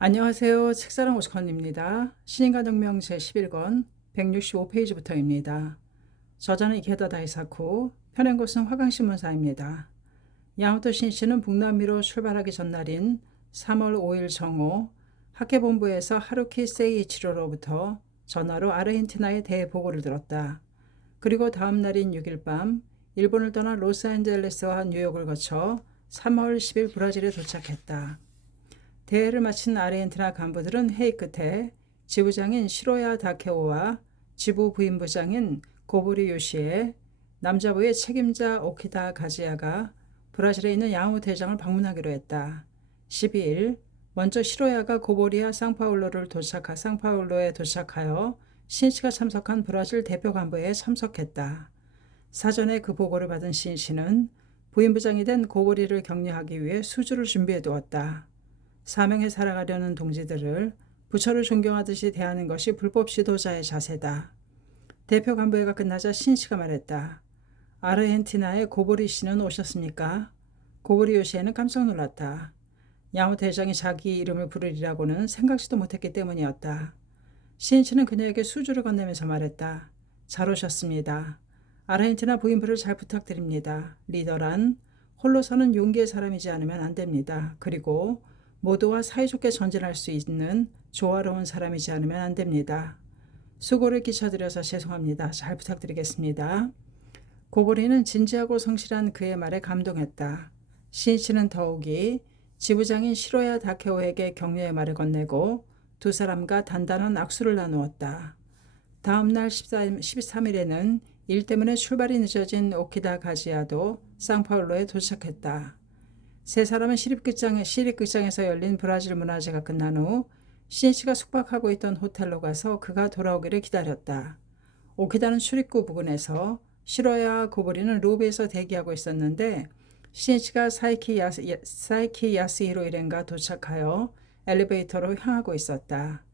안녕하세요. 책사랑 오스컨입니다. 신인가정명 제11권 165페이지부터입니다. 저자는 이케다 다이사쿠, 펴낸 것은 화강신문사입니다. 야마토 신씨는 북남미로 출발하기 전날인 3월 5일 정오 학계본부에서 하루키 세이이치로로부터 전화로 아르헨티나에 대해 보고를 들었다. 그리고 다음 날인 6일 밤 일본을 떠나 로스앤젤레스와 뉴욕을 거쳐 3월 10일 브라질에 도착했다. 대회를 마친 아르헨티나 간부들은 회의 끝에 지부장인 시로야 다케오와 지부 부임부장인 고보리 요시에 남자부의 책임자 오키다 가지야가 브라질에 있는 야마모 대장을 방문하기로 했다. 12일 먼저 시로야가 고보리와 상파울로에 도착하여 신씨가 참석한 브라질 대표 간부회에 참석했다. 사전에 그 보고를 받은 신씨는 부임부장이 된 고보리를 격려하기 위해 수주를 준비해 두었다. 사명에 살아가려는 동지들을 부처를 존경하듯이 대하는 것이 불법 지도자의 자세다. 대표 간부회가 끝나자 신씨가 말했다. 아르헨티나의 고보리 씨는 오셨습니까? 고보리 요시에는 깜짝 놀랐다. 야무 대장이 자기 이름을 부르리라고는 생각지도 못했기 때문이었다. 신씨는 그녀에게 수주를 건네면서 말했다. 잘 오셨습니다. 아르헨티나 부인부를 잘 부탁드립니다. 리더란 홀로 서는 용기의 사람이지 않으면 안 됩니다. 그리고 모두와 사이좋게 전진할 수 있는 조화로운 사람이지 않으면 안 됩니다. 수고를 끼쳐드려서 죄송합니다. 잘 부탁드리겠습니다. 고보리는 진지하고 성실한 그의 말에 감동했다. 신씨는 더욱이 지부장인 시로야 다케오에게 격려의 말을 건네고 두 사람과 단단한 악수를 나누었다. 다음 날 13일에는 일 때문에 출발이 늦어진 오키다 가지야도 상파울로에 도착했다. 세 사람은 시립극장에서 열린 브라질 문화제가 끝난 후 신씨가 숙박하고 있던 호텔로 가서 그가 돌아오기를 기다렸다. 오키다는 출입구 부근에서 시로야와 고보리는 로비에서 대기하고 있었는데 신씨가 사이키 야스히로 일행과 도착하여 엘리베이터로 향하고 있었다.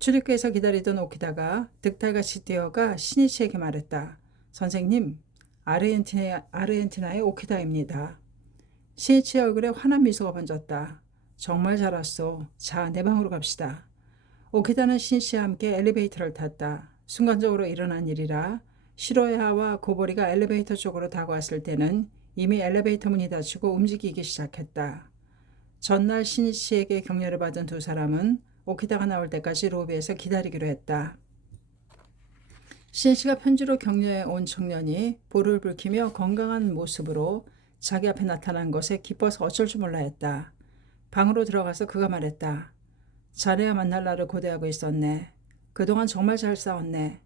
출입구에서 기다리던 오키다가 득달같이 뛰어가 신이치에게 말했다. 선생님, 아르헨티나의 오키다입니다. 신이치의 얼굴에 환한 미소가 번졌다. 정말 잘 왔어. 자, 내 방으로 갑시다. 오키다는 신이치와 함께 엘리베이터를 탔다. 순간적으로 일어난 일이라 시로야와 고보리가 엘리베이터 쪽으로 다가왔을 때는 이미 엘리베이터 문이 닫히고 움직이기 시작했다. 전날 신이치에게 격려를 받은 두 사람은 오키다가 나올 때까지 로비에서 기다리기로 했다. 신이치가 편지로 격려해 온 청년이 볼을 붉히며 건강한 모습으로 자기 앞에 나타난 것에 기뻐서 어쩔 줄 몰라 했다. 방으로 들어가서 그가 말했다. 자네와 만날 날을 고대하고 있었네. 그동안 정말 잘 싸웠네.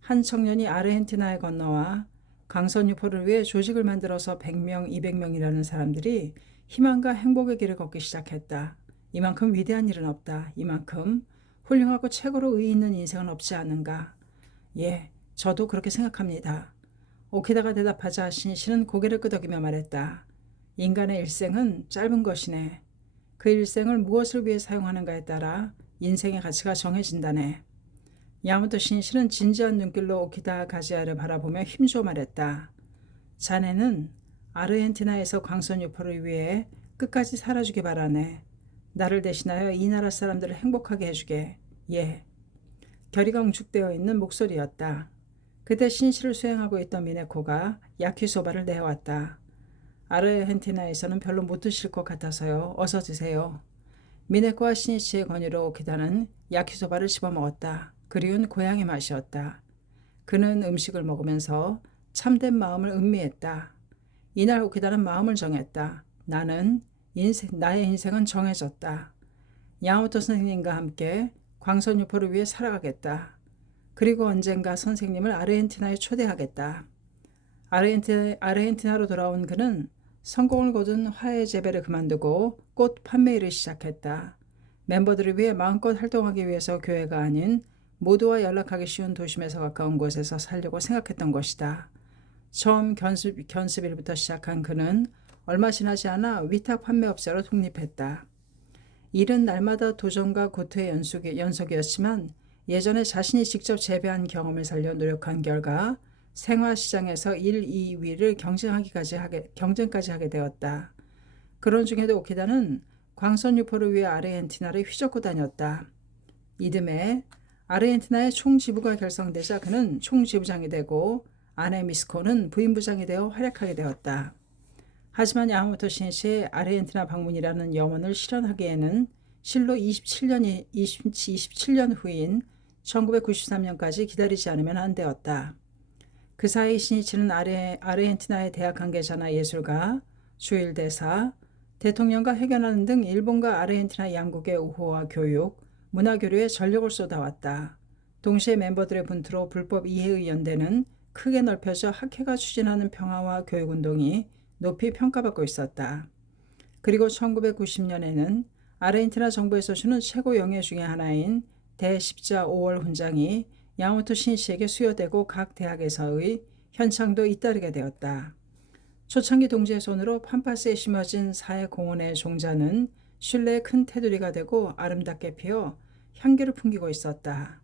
한 청년이 아르헨티나에 건너와 강선 유포를 위해 조직을 만들어서 100명, 200명이라는 사람들이 희망과 행복의 길을 걷기 시작했다. 이만큼 위대한 일은 없다. 이만큼 훌륭하고 최고로 의의 있는 인생은 없지 않은가. 예, 저도 그렇게 생각합니다. 오키다가 대답하자 신씨는 고개를 끄덕이며 말했다. 인간의 일생은 짧은 것이네. 그 일생을 무엇을 위해 사용하는가에 따라 인생의 가치가 정해진다네. 야마토 신씨는 진지한 눈길로 오키다 가지야를 바라보며 힘주어 말했다. 자네는 아르헨티나에서 광선 유포를 위해 끝까지 살아주기 바라네. 나를 대신하여 이 나라 사람들을 행복하게 해주게. 예. 결의가 응축되어 있는 목소리였다. 그때 신씨를 수행하고 있던 미네코가 야키소바를 내어왔다. 아르헨티나에서는 별로 못 드실 것 같아서요. 어서 드세요. 미네코와 신이치의 권유로 오키다는 야키소바를 씹어먹었다. 그리운 고향의 맛이었다. 그는 음식을 먹으면서 참된 마음을 음미했다. 이날 오키다는 마음을 정했다. 나의 인생은 정해졌다. 야마토 선생님과 함께 광선유포를 위해 살아가겠다. 그리고 언젠가 선생님을 아르헨티나에 초대하겠다. 아르헨티나로 돌아온 그는 성공을 거둔 화훼 재배를 그만두고 꽃 판매일을 시작했다. 멤버들을 위해 마음껏 활동하기 위해서 교회가 아닌 모두와 연락하기 쉬운 도심에서 가까운 곳에서 살려고 생각했던 것이다. 처음 견습일부터 시작한 그는 얼마 지나지 않아 위탁 판매업체로 독립했다. 일은 날마다 도전과 고통의 연속이었지만 예전에 자신이 직접 재배한 경험을 살려 노력한 결과 생화시장에서 1, 2위를 경쟁까지 하게 되었다. 그런 중에도 오키다는 광선 유포를 위해 아르헨티나를 휘젓고 다녔다. 이듬해 아르헨티나의 총지부가 결성되자 그는 총지부장이 되고 아내 미스코는 부임부장이 되어 활약하게 되었다. 하지만 야마모토 신시의 아르헨티나 방문이라는 염원을 실현하기에는 실로 27년 후인 1993년까지 기다리지 않으면 안 되었다. 그 사이 신이치는 아르헨티나의 대학 관계자나 예술가, 주일대사, 대통령과 회견하는 등 일본과 아르헨티나 양국의 우호와 교육, 문화교류에 전력을 쏟아왔다. 동시에 멤버들의 분투로 불법 이해의연대는 크게 넓혀져 학회가 추진하는 평화와 교육운동이 높이 평가받고 있었다. 그리고 1990년에는 아르헨티나 정부에서 주는 최고 영예 중의 하나인 대십자 5월 훈장이 야마모토 신시에게 수여되고 각 대학에서의 현창도 잇따르게 되었다. 초창기 동지의 손으로 팜파스에 심어진 사회공원의 종자는 실내의 큰 테두리가 되고 아름답게 피어 향기를 풍기고 있었다.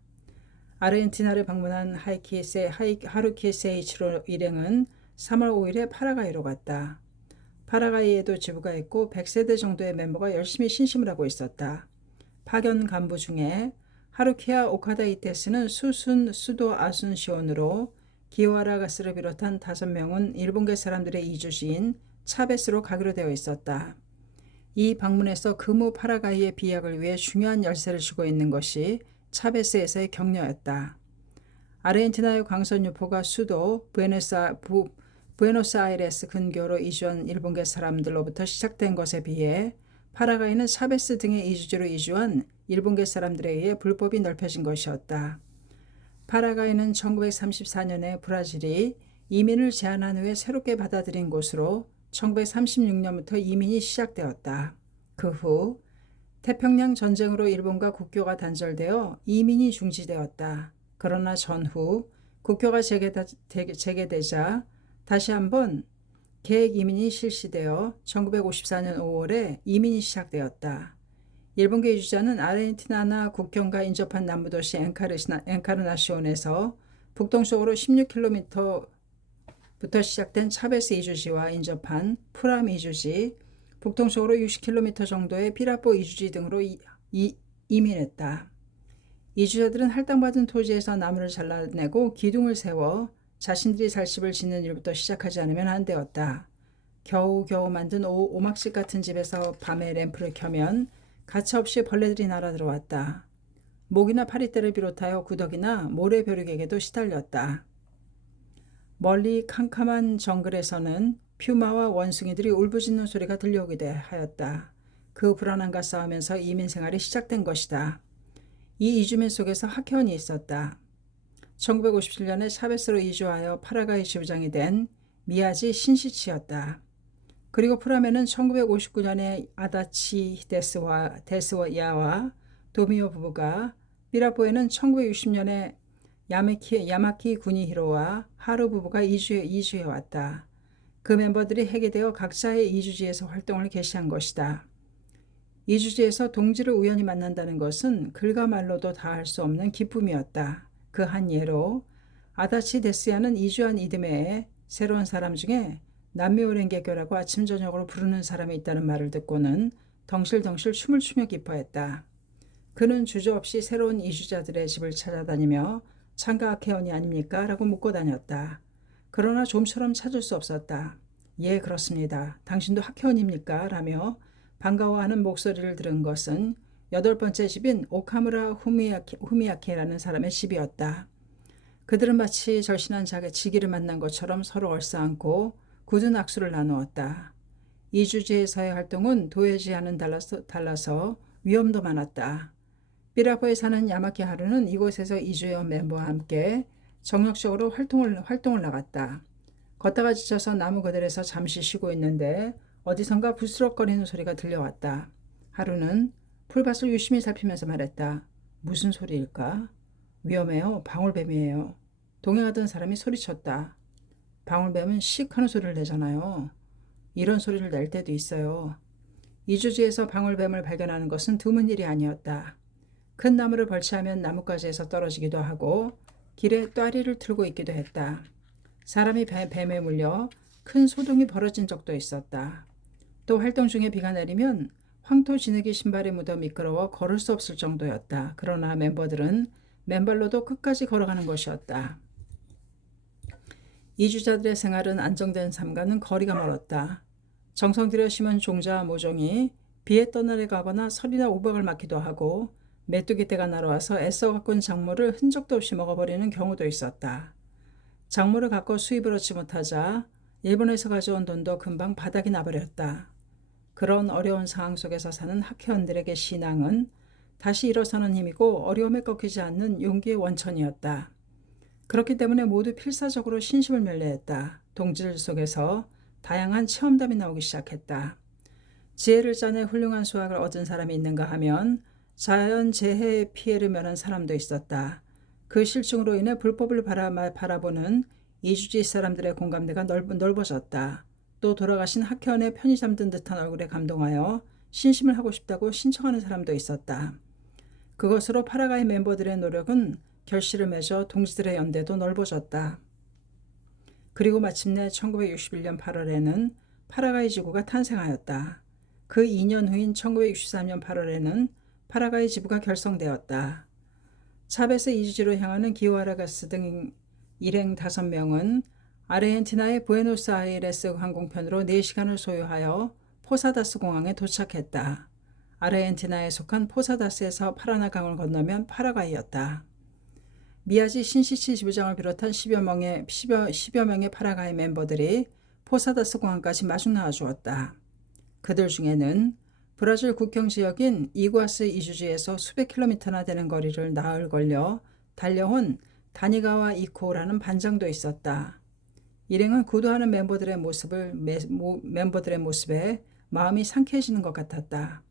아르헨티나를 방문한 하루키 세이치로 일행은 3월 5일에 파라과이로 갔다. 파라과이에도 지부가 있고 100세대 정도의 멤버가 열심히 신심을 하고 있었다. 파견 간부 중에 하루키와 오카다 이테스는 수도 아순시온으로 기와라 가스를 비롯한 5명은 일본계 사람들의 이주지인 차베스로 가기로 되어 있었다. 이 방문에서 금우 파라과이의 비약을 위해 중요한 열쇠를 쥐고 있는 것이 차베스에서의 격려였다. 아르헨티나의 광선 유포가 수도 부에노스아이레스 근교로 이주한 일본계 사람들로부터 시작된 것에 비해 파라과이는 차베스 등의 이주지로 이주한 일본계 사람들에 의해 불법이 넓혀진 것이었다. 파라과이는 1934년에 브라질이 이민을 제한한 후에 새롭게 받아들인 곳으로 1936년부터 이민이 시작되었다. 그 후 태평양 전쟁으로 일본과 국교가 단절되어 이민이 중지되었다. 그러나 전후 국교가 재개되자 다시 한번 계획 이민이 실시되어 1954년 5월에 이민이 시작되었다. 일본계 이주자는 아르헨티나나 국경과 인접한 남부도시 엔카르나시온에서 북동쪽으로 16km부터 시작된 차베스 이주지와 인접한 프람 이주지, 북동쪽으로 60km 정도의 피라포 이주지 등으로 이민했다. 이주자들은 할당받은 토지에서 나무를 잘라내고 기둥을 세워 자신들이 살 집을 짓는 일부터 시작하지 않으면 안 되었다. 겨우겨우 만든 오막집 같은 집에서 밤에 램프를 켜면 가차없이 벌레들이 날아들어왔다. 모기나 파리떼를 비롯하여 구더기나 모래벼룩에게도 시달렸다. 멀리 캄캄한 정글에서는 퓨마와 원숭이들이 울부짖는 소리가 들려오기도 하였다. 그 불안함과 싸우면서 이민 생활이 시작된 것이다. 이 이주민 속에서 학회원이 있었다. 1957년에 차베스로 이주하여 파라과이 지부장이 된 미야지 신시치였다. 그리고 프람에는 1959년에 아다치 데스야와 도미오 부부가, 미라포에는 1960년에 야마키 구니히로와 하루 부부가 이주해 왔다. 그 멤버들이 해계되어 각자의 이주지에서 활동을 개시한 것이다. 이주지에서 동지를 우연히 만난다는 것은 글과 말로도 다 할 수 없는 기쁨이었다. 그 한 예로 아다치 데스야는 이주한 이듬해에 새로운 사람 중에 남미오랭개교라고 아침 저녁으로 부르는 사람이 있다는 말을 듣고는 덩실덩실 춤을 추며 기뻐했다. 그는 주저없이 새로운 이주자들의 집을 찾아다니며 참가 학회원이 아닙니까? 라고 묻고 다녔다. 그러나 좀처럼 찾을 수 없었다. 예, 그렇습니다. 당신도 학회원입니까? 라며 반가워하는 목소리를 들은 것은 8번째 집인 오카무라 후미야케라는 사람의 집이었다. 그들은 마치 절신한 지기를 만난 것처럼 서로 얼싸안고 굳은 악수를 나누었다. 이주지에서의 활동은 도회지와는 달라서 위험도 많았다. 삐라포에 사는 야마키 하루는 이곳에서 이주해온 멤버와 함께 정력적으로 활동을 나갔다. 걷다가 지쳐서 나무 그늘에서 잠시 쉬고 있는데 어디선가 부스럭거리는 소리가 들려왔다. 하루는 풀밭을 유심히 살피면서 말했다. 무슨 소리일까? 위험해요. 방울뱀이에요. 동행하던 사람이 소리쳤다. 방울뱀은 씩 하는 소리를 내잖아요. 이런 소리를 낼 때도 있어요. 이주지에서 방울뱀을 발견하는 것은 드문 일이 아니었다. 큰 나무를 벌치하면 나뭇가지에서 떨어지기도 하고 길에 또아리를 틀고 있기도 했다. 사람이 뱀에 물려 큰 소동이 벌어진 적도 있었다. 또 활동 중에 비가 내리면 황토 진흙이 신발에 묻어 미끄러워 걸을 수 없을 정도였다. 그러나 멤버들은 맨발로도 끝까지 걸어가는 것이었다. 이주자들의 생활은 안정된 삶과는 거리가 멀었다. 정성 들여 심은 종자와 모종이 비에 떠내려 가거나 설이나 우박을 맞기도 하고 메뚜기 떼가 날아와서 애써 가꾼 작물을 흔적도 없이 먹어버리는 경우도 있었다. 작물을 갖고 수입을 얻지 못하자 일본에서 가져온 돈도 금방 바닥이 나버렸다. 그런 어려운 상황 속에서 사는 학회원들에게 신앙은 다시 일어서는 힘이고 어려움에 꺾이지 않는 용기의 원천이었다. 그렇기 때문에 모두 필사적으로 신심을 멸례했다. 동지들 속에서 다양한 체험담이 나오기 시작했다. 지혜를 짜내 훌륭한 수학을 얻은 사람이 있는가 하면 자연 재해의 피해를 면한 사람도 있었다. 그 실증으로 인해 불법을 바라보는 이주지 사람들의 공감대가 넓어졌다. 또 돌아가신 학회원의 편히 잠든 듯한 얼굴에 감동하여 신심을 하고 싶다고 신청하는 사람도 있었다. 그것으로 파라과이 멤버들의 노력은 결실을 맺어 동지들의 연대도 넓어졌다. 그리고 마침내 1961년 8월에는 파라과이 지구가 탄생하였다. 그 2년 후인 1963년 8월에는 파라과이 지부가 결성되었다. 차베스 이주지로 향하는 기요하라가스 등 일행 5명은 아르헨티나의 부에노스아이레스 항공편으로 4시간을 소요하여 포사다스 공항에 도착했다. 아르헨티나에 속한 포사다스에서 파라나 강을 건너면 파라과이였다. 미야지 신시치 지부장을 비롯한 10여 명의 파라과이 멤버들이 포사다스 공항까지 마중 나와주었다. 그들 중에는 브라질 국경 지역인 이구아스 이주지에서 수백 킬로미터나 되는 거리를 나흘 걸려 달려온 다니가와 이코라는 반장도 있었다. 일행은 구도하는 멤버들의 모습에 마음이 상쾌해지는 것 같았다.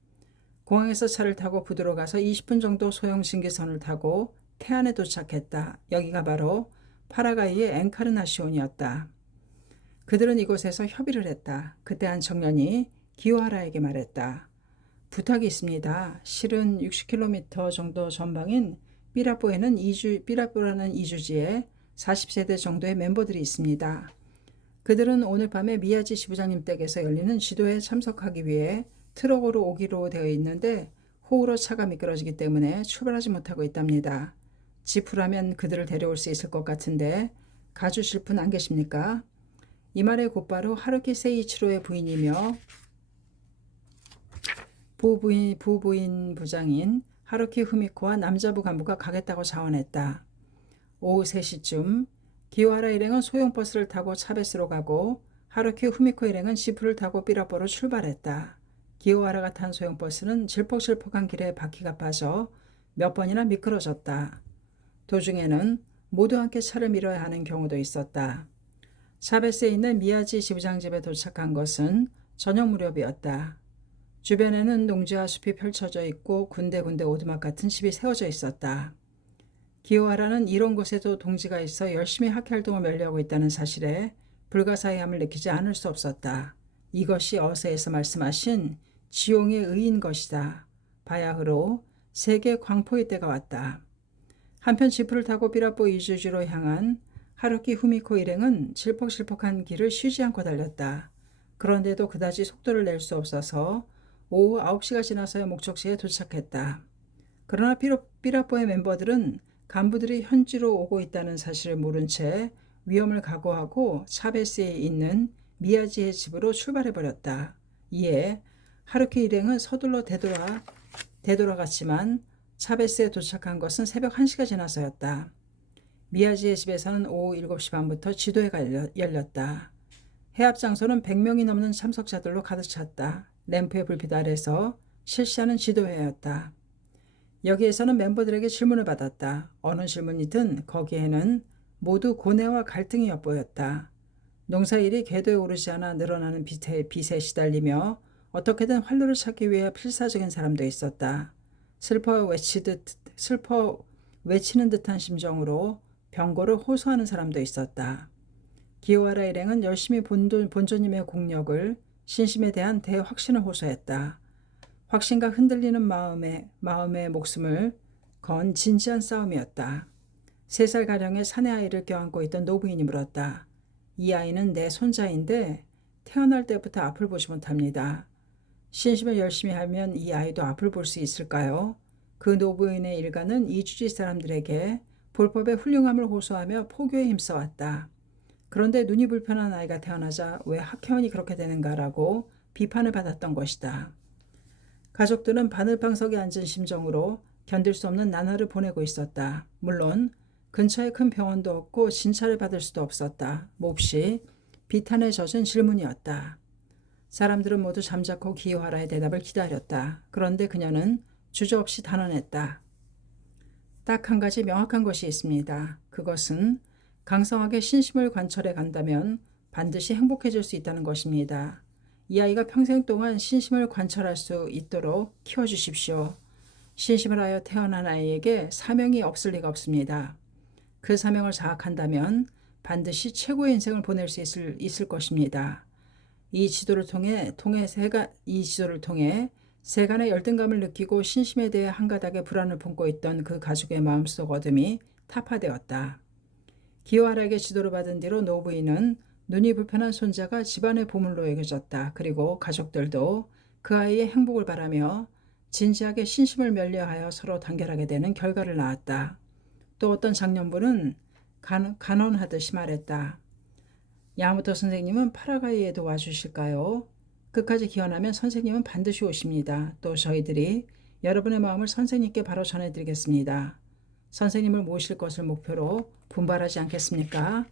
공항에서 차를 타고 부두로 가서 20분 정도 소형 증기선을 타고 태안에 도착했다. 여기가 바로 파라과이의 엔카르나시온이었다. 그들은 이곳에서 협의를 했다. 그때 한 청년이 기요하라에게 말했다. 부탁이 있습니다. 실은 60km 정도 전방인 삐라뽀라는 이주지에 40세대 정도의 멤버들이 있습니다. 그들은 오늘 밤에 미야지 지부장님 댁에서 열리는 지도회에 참석하기 위해 트럭으로 오기로 되어 있는데 호우로 차가 미끄러지기 때문에 출발하지 못하고 있답니다. 지프라면 그들을 데려올 수 있을 것 같은데 가주실 분 안 계십니까? 이 말에 곧바로 하루키 세이치로의 부인이며 부부인 부장인 하루키 후미코와 남자부 간부가 가겠다고 자원했다. 오후 3시쯤 기요하라 일행은 소형버스를 타고 차베스로 가고 하루키 후미코 일행은 지프를 타고 삐라뽀로 출발했다. 기요하라가 탄 소형버스는 질퍽질퍽한 길에 바퀴가 빠져 몇 번이나 미끄러졌다. 도중에는 모두 함께 차를 밀어야 하는 경우도 있었다. 차베스에 있는 미야지 지부장 집에 도착한 것은 저녁 무렵이었다. 주변에는 농지와 숲이 펼쳐져 있고 군데군데 오두막 같은 집이 세워져 있었다. 기요하라는 이런 곳에도 동지가 있어 열심히 학활동을 멸려하고 있다는 사실에 불가사의함을 느끼지 않을 수 없었다. 이것이 어서에서 말씀하신 지용의 의인 것이다. 바야흐로 세계 광포의 때가 왔다. 한편 지프를 타고 삐라뽀 이주지로 향한 하루키 후미코 일행은 질퍽질퍽한 길을 쉬지 않고 달렸다. 그런데도 그다지 속도를 낼 수 없어서 오후 9시가 지나서야 목적지에 도착했다. 그러나 삐라뽀의 멤버들은 간부들이 현지로 오고 있다는 사실을 모른 채 위험을 각오하고 차베스에 있는 미야지의 집으로 출발해버렸다. 이에 하루키 일행은 서둘러 되돌아갔지만 차베스에 도착한 것은 새벽 1시가 지나서였다. 미야지의 집에서는 오후 7시 반부터 지도회가 열렸다. 해합 장소는 100명이 넘는 참석자들로 가득 찼다. 램프의 불빛 아래서 실시하는 지도회였다. 여기에서는 멤버들에게 질문을 받았다. 어느 질문이든 거기에는 모두 고뇌와 갈등이 엿보였다. 농사일이 궤도에 오르지 않아 늘어나는 빛에 시달리며 어떻게든 활로를 찾기 위해 필사적인 사람도 있었다. 슬퍼 외치는 듯한 심정으로 병고를 호소하는 사람도 있었다. 기요하라 일행은 열심히 본조님의 공력을 신심에 대한 대확신을 호소했다. 확신과 흔들리는 마음의 목숨을 건 진지한 싸움이었다. 3살가량의 사내 아이를 껴안고 있던 노부인이 물었다. 이 아이는 내 손자인데 태어날 때부터 앞을 보지 못합니다. 신심을 열심히 하면 이 아이도 앞을 볼 수 있을까요? 그 노부인의 일가는 이주지 사람들에게 불법의 훌륭함을 호소하며 포교에 힘써왔다. 그런데 눈이 불편한 아이가 태어나자 왜 학회원이 그렇게 되는가라고 비판을 받았던 것이다. 가족들은 바늘방석에 앉은 심정으로 견딜 수 없는 나날을 보내고 있었다. 물론 근처에 큰 병원도 없고 진찰을 받을 수도 없었다. 몹시 비탄에 젖은 질문이었다. 사람들은 모두 잠자코 기요하라의 대답을 기다렸다. 그런데 그녀는 주저없이 단언했다. 딱 한 가지 명확한 것이 있습니다. 그것은 강성하게 신심을 관철해 간다면 반드시 행복해질 수 있다는 것입니다. 이 아이가 평생 동안 신심을 관철할 수 있도록 키워주십시오. 신심을 하여 태어난 아이에게 사명이 없을 리가 없습니다. 그 사명을 자학한다면 반드시 최고의 인생을 보낼 수 있을 것입니다. 이 지도를 통해 세간의 열등감을 느끼고 신심에 대해 한가닥의 불안을 품고 있던 그 가족의 마음속 어둠이 타파되었다. 기요하라에게 지도를 받은 뒤로 노부인은 눈이 불편한 손자가 집안의 보물로 여겨졌다. 그리고 가족들도 그 아이의 행복을 바라며 진지하게 신심을 멸려하여 서로 단결하게 되는 결과를 낳았다. 또 어떤 장년부는 간언하듯이 말했다. 야마토 선생님은 파라과이에도 와주실까요? 끝까지 기원하면 선생님은 반드시 오십니다. 또 저희들이 여러분의 마음을 선생님께 바로 전해드리겠습니다. 선생님을 모실 것을 목표로 분발하지 않겠습니까?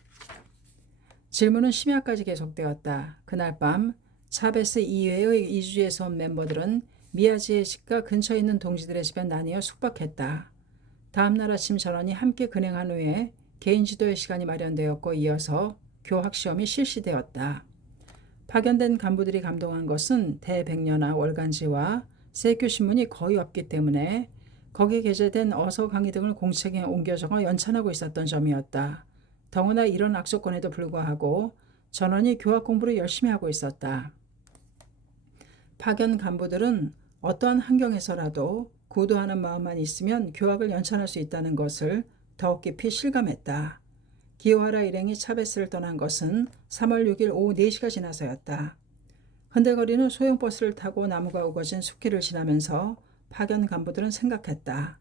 질문은 심야까지 계속되었다. 그날 밤 차베스 이외의 이주지에서 온 멤버들은 미야지의 집과 근처에 있는 동지들의 집에 나뉘어 숙박했다. 다음날 아침 전원이 함께 근행한 후에 개인 지도의 시간이 마련되었고 이어서 교학 시험이 실시되었다. 파견된 간부들이 감동한 것은 대백년화 월간지와 세교 신문이 거의 없기 때문에 거기에 게재된 어서 강의 등을 공책에 옮겨 적어 연찬하고 있었던 점이었다. 더구나 이런 악조건에도 불구하고 전원이 교학 공부를 열심히 하고 있었다. 파견 간부들은 어떠한 환경에서라도 구도하는 마음만 있으면 교학을 연찬할 수 있다는 것을 더욱 깊이 실감했다. 기요하라 일행이 차베스를 떠난 것은 3월 6일 오후 4시가 지나서였다. 흔들거리는 소형버스를 타고 나무가 우거진 숲길을 지나면서 파견 간부들은 생각했다.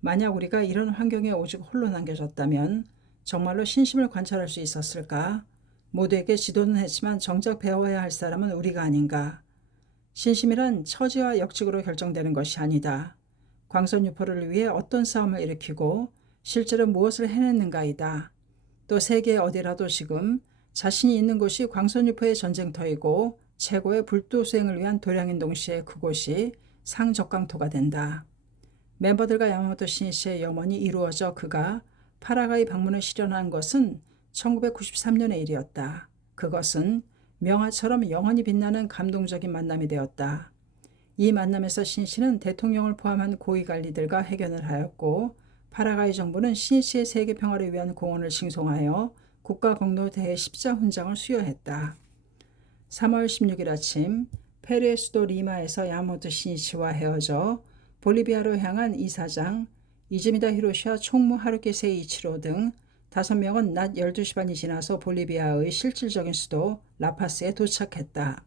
만약 우리가 이런 환경에 오직 홀로 남겨졌다면 정말로 신심을 관찰할 수 있었을까? 모두에게 지도는 했지만 정작 배워야 할 사람은 우리가 아닌가? 신심이란 처지와 역직으로 결정되는 것이 아니다. 광선유포를 위해 어떤 싸움을 일으키고 실제로 무엇을 해냈는가이다. 또 세계 어디라도 지금 자신이 있는 곳이 광선유포의 전쟁터이고 최고의 불도 수행을 위한 도량인 동시에 그곳이 상적강토가 된다. 멤버들과 야마모토 신이시의 염원이 이루어져 그가 파라과이 방문을 실현한 것은 1993년의 일이었다. 그것은 명화처럼 영원히 빛나는 감동적인 만남이 되었다. 이 만남에서 신씨는 대통령을 포함한 고위관리들과 회견을 하였고 파라과이 정부는 신씨의 세계 평화를 위한 공헌을 칭송하여 국가공로대회 십자훈장을 수여했다. 3월 16일 아침 페루의 수도 리마에서 야마모토 신이치와 헤어져 볼리비아로 향한 이사장 이즈미다 히로시와 총무 하루키 세이치로 등 5명은 낮 12시 반이 지나서 볼리비아의 실질적인 수도 라파스에 도착했다.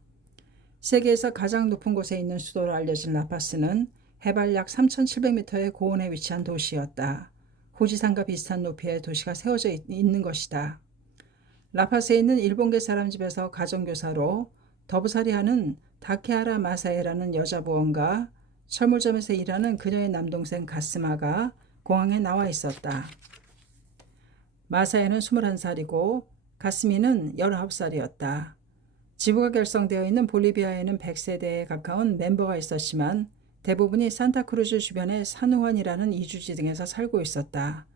세계에서 가장 높은 곳에 있는 수도로 알려진 라파스는 해발 약 3,700m의 고원에 위치한 도시였다. 후지산과 비슷한 높이의 도시가 세워져 있는 것이다. 라파스에 있는 일본계 사람 집에서 가정교사로 더부살이하는 다케하라 마사에라는 여자 부원과 철물점에서 일하는 그녀의 남동생 가스마가 공항에 나와 있었다. 마사에는 21살이고 가스미는 19살이었다. 지부가 결성되어 있는 볼리비아에는 100세대에 가까운 멤버가 있었지만 대부분이 산타크루즈 주변의 산후안이라는 이주지 등에서 살고 있었다.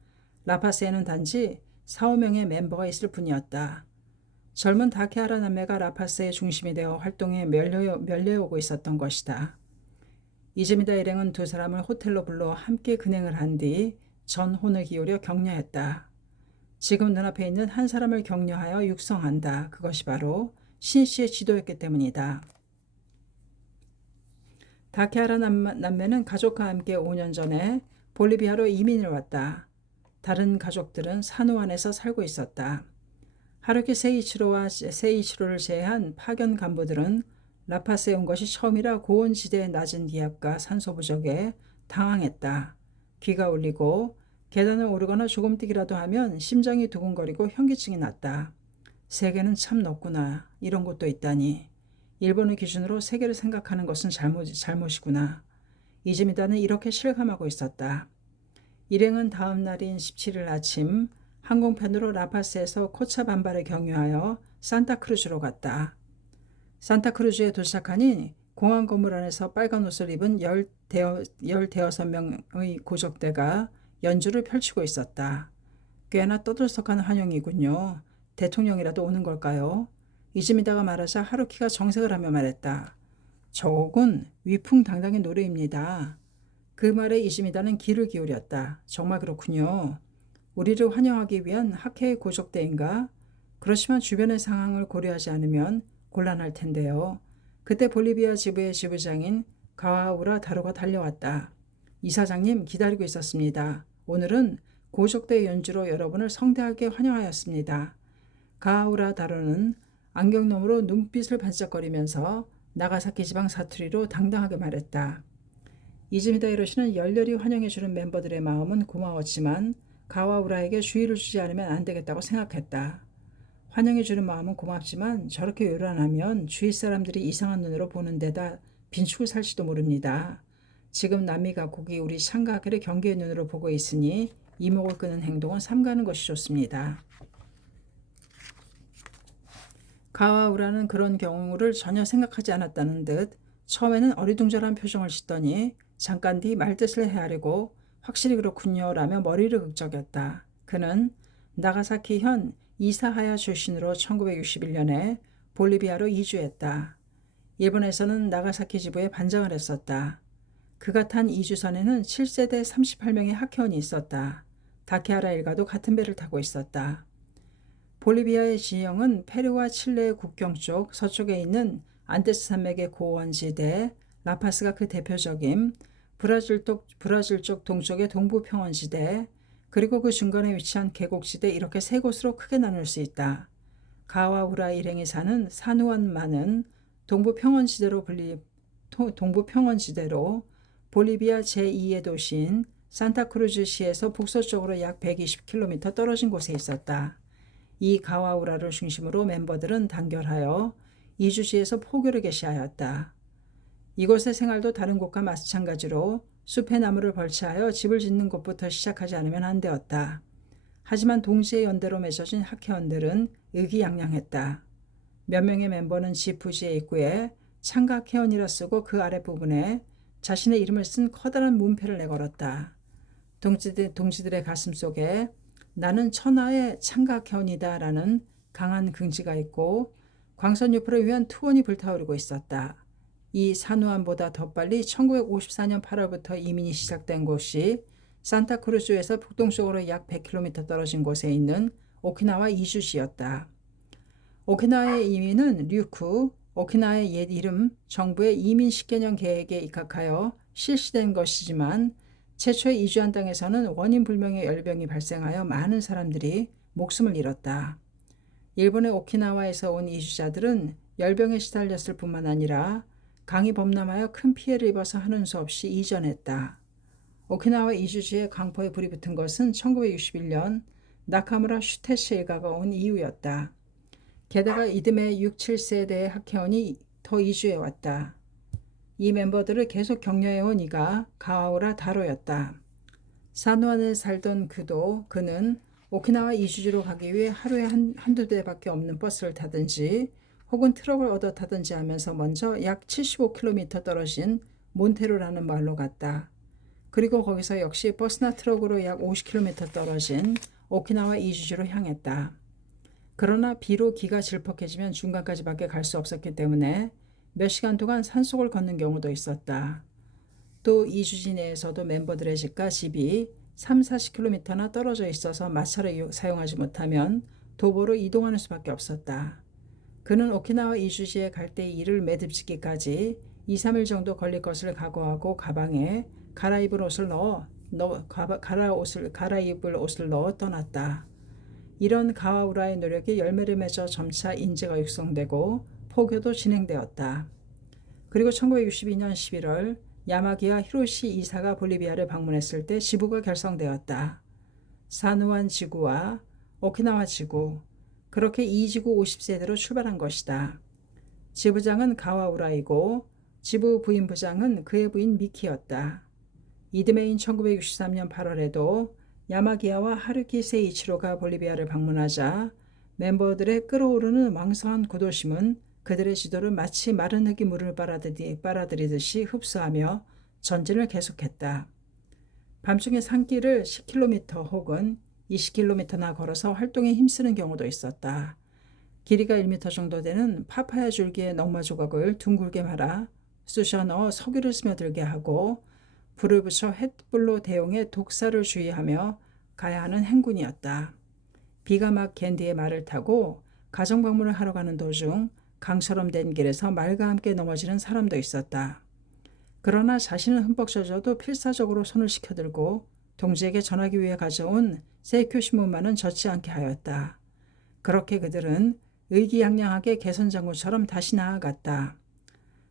라파스에는 단지 4~5명의 멤버가 있을 뿐이었다. 젊은 다케하라 남매가 라파스의 중심이 되어 활동에 밀려오고 있었던 것이다. 이즈미다 일행은 두 사람을 호텔로 불러 함께 근행을 한 뒤 전혼을 기울여 격려했다. 지금 눈앞에 있는 한 사람을 격려하여 육성한다. 그것이 바로 신씨의 지도였기 때문이다. 다케하라 남매는 가족과 함께 5년 전에 볼리비아로 이민을 왔다. 다른 가족들은 산호안에서 살고 있었다. 하루키 세이치로를 제외한 파견 간부들은 라파스에 온 것이 처음이라 고온지대의 낮은 기압과 산소 부족에 당황했다. 귀가 울리고 계단을 오르거나 조금 뛰기라도 하면 심장이 두근거리고 현기증이 났다. 세계는 참 넓구나. 이런 곳도 있다니. 일본의 기준으로 세계를 생각하는 것은 잘못이구나. 이즈미다는 이렇게 실감하고 있었다. 일행은 다음 날인 17일 아침 항공편으로 라파스에서 코차반바를 경유하여 산타크루즈로 갔다. 산타크루즈에 도착하니 공항 건물 안에서 빨간 옷을 입은 16명의 고적대가 연주를 펼치고 있었다. 꽤나 떠들썩한 환영이군요. 대통령이라도 오는 걸까요? 이즈미다가 말하자 하루키가 정색을 하며 말했다. 저곡은 위풍당당의 노래입니다. 그 말에 이즈미다는 귀를 기울였다. 정말 그렇군요. 우리를 환영하기 위한 학회의 고적대인가? 그렇지만 주변의 상황을 고려하지 않으면 곤란할 텐데요. 그때 볼리비아 지부의 지부장인 가와우라 다로가 달려왔다. 이사장님 기다리고 있었습니다. 오늘은 고적대 연주로 여러분을 성대하게 환영하였습니다. 가와우라 다로는 안경너머로 눈빛을 반짝거리면서 나가사키 지방 사투리로 당당하게 말했다. 이즈미다 히로시는 열렬히 환영해주는 멤버들의 마음은 고마웠지만 가와우라에게 주의를 주지 않으면 안 되겠다고 생각했다. 환영해주는 마음은 고맙지만 저렇게 요란하면 주위 사람들이 이상한 눈으로 보는 데다 빈축을 살지도 모릅니다. 지금 남미 각국이 우리 샹가케를 경계의 눈으로 보고 있으니 이목을 끄는 행동은 삼가는 것이 좋습니다. 가와우라는 그런 경우를 전혀 생각하지 않았다는 듯 처음에는 어리둥절한 표정을 짓더니 잠깐 뒤 말뜻을 헤아리고 확실히 그렇군요 라며 머리를 긁적였다. 그는 나가사키현 이사하야 출신으로 1961년에 볼리비아로 이주했다. 일본에서는 나가사키 지부에 반장을 했었다. 그가 탄 이주선에는 7세대 38명의 학회원이 있었다. 다케하라 일가도 같은 배를 타고 있었다. 볼리비아의 지형은 페루와 칠레의 국경 쪽 서쪽에 있는 안데스 산맥의 고원지대, 라파스가 그 대표적인 브라질 쪽 동쪽의 동부평원지대, 그리고 그 중간에 위치한 계곡지대 이렇게 세 곳으로 크게 나눌 수 있다. 가와우라 일행이 사는 사누안마는 동부평원지대로 볼리비아 제2의 도시인 산타크루즈시에서 북서쪽으로 약 120km 떨어진 곳에 있었다. 이 가와우라를 중심으로 멤버들은 단결하여 이주지에서 포교를 개시하였다. 이곳의 생활도 다른 곳과 마찬가지로 숲의 나무를 벌채하여 집을 짓는 것부터 시작하지 않으면 안 되었다. 하지만 동시에 연대로 맺어진 학회원들은 의기양양했다. 몇 명의 멤버는 집 부지의 입구에 창가학회원이라 쓰고 그 아랫부분에 자신의 이름을 쓴 커다란 문패를 내걸었다. 동지들의 가슴 속에 나는 천하의 창가학회원이다 라는 강한 긍지가 있고 광선유포를 위한 투혼이 불타오르고 있었다. 이 사누안보다 더 빨리 1954년 8월부터 이민이 시작된 곳이 산타크루즈에서 북동쪽으로 약 100km 떨어진 곳에 있는 오키나와 이주시였다. 오키나와의 이민은 류쿠, 오키나와의 옛 이름 정부의 이민 10개년 계획에 입각하여 실시된 것이지만 최초에 이주한 땅에서는 원인 불명의 열병이 발생하여 많은 사람들이 목숨을 잃었다. 일본의 오키나와에서 온 이주자들은 열병에 시달렸을 뿐만 아니라 강이 범람하여 큰 피해를 입어서 하는 수 없이 이전했다. 오키나와 이주지에 강포에 불이 붙은 것은 1961년 나카무라 슈테시 일가가 온 이후였다. 게다가 이듬해 6, 7세대의 학회원이 더 이주해왔다. 이 멤버들을 계속 격려해온 이가 가와우라 다로였다. 사누안에 살던 그는 오키나와 이주지로 가기 위해 하루에 한두 대밖에 없는 버스를 타든지 혹은 트럭을 얻어 타든지 하면서 먼저 약 75km 떨어진 몬테로라는 마을로 갔다. 그리고 거기서 역시 버스나 트럭으로 약 50km 떨어진 오키나와 이주지로 향했다. 그러나 비로 기가 질퍽해지면 중간까지밖에 갈 수 없었기 때문에 몇 시간 동안 산속을 걷는 경우도 있었다. 또 이주지 내에서도 멤버들의 집과 집이 3, 40km나 떨어져 있어서 마차를 사용하지 못하면 도보로 이동하는 수밖에 없었다. 그는 오키나와 이주지에 갈 때 이를 매듭짓기까지 2, 3일 정도 걸릴 것을 각오하고 가방에 갈아입을 옷을 넣어 떠났다. 이런 가와우라의 노력이 열매를 맺어 점차 인재가 육성되고 포교도 진행되었다. 그리고 1962년 11월 야마기와 히로시 이사가 볼리비아를 방문했을 때 지부가 결성되었다. 사누안 지구와 오키나와 지구, 그렇게 2지구 50세대로 출발한 것이다. 지부장은 가와우라이고 지부 부인부장은 그의 부인 미키였다. 이듬해인 1963년 8월에도 야마기야와 하루키 세이치로가 볼리비아를 방문하자 멤버들의 끓어오르는 왕성한 구도심은 그들의 지도를 마치 마른 흙이 물을 빨아들이듯이 흡수하며 전진을 계속했다. 밤중에 산길을 10km 혹은 20km나 걸어서 활동에 힘쓰는 경우도 있었다. 길이가 1m 정도 되는 파파야 줄기의 넝마 조각을 둥글게 말아 쑤셔 넣어 석유를 스며들게 하고 불을 붙여 횃불로 대용해 독사를 주의하며 가야 하는 행군이었다. 비가 막 갠 뒤에 말을 타고 가정 방문을 하러 가는 도중 강처럼 된 길에서 말과 함께 넘어지는 사람도 있었다. 그러나 자신은 흠뻑 젖어도 필사적으로 손을 시켜들고 동지에게 전하기 위해 가져온 세이쿄 신문만은 젖지 않게 하였다. 그렇게 그들은 의기양양하게 개선장군처럼 다시 나아갔다.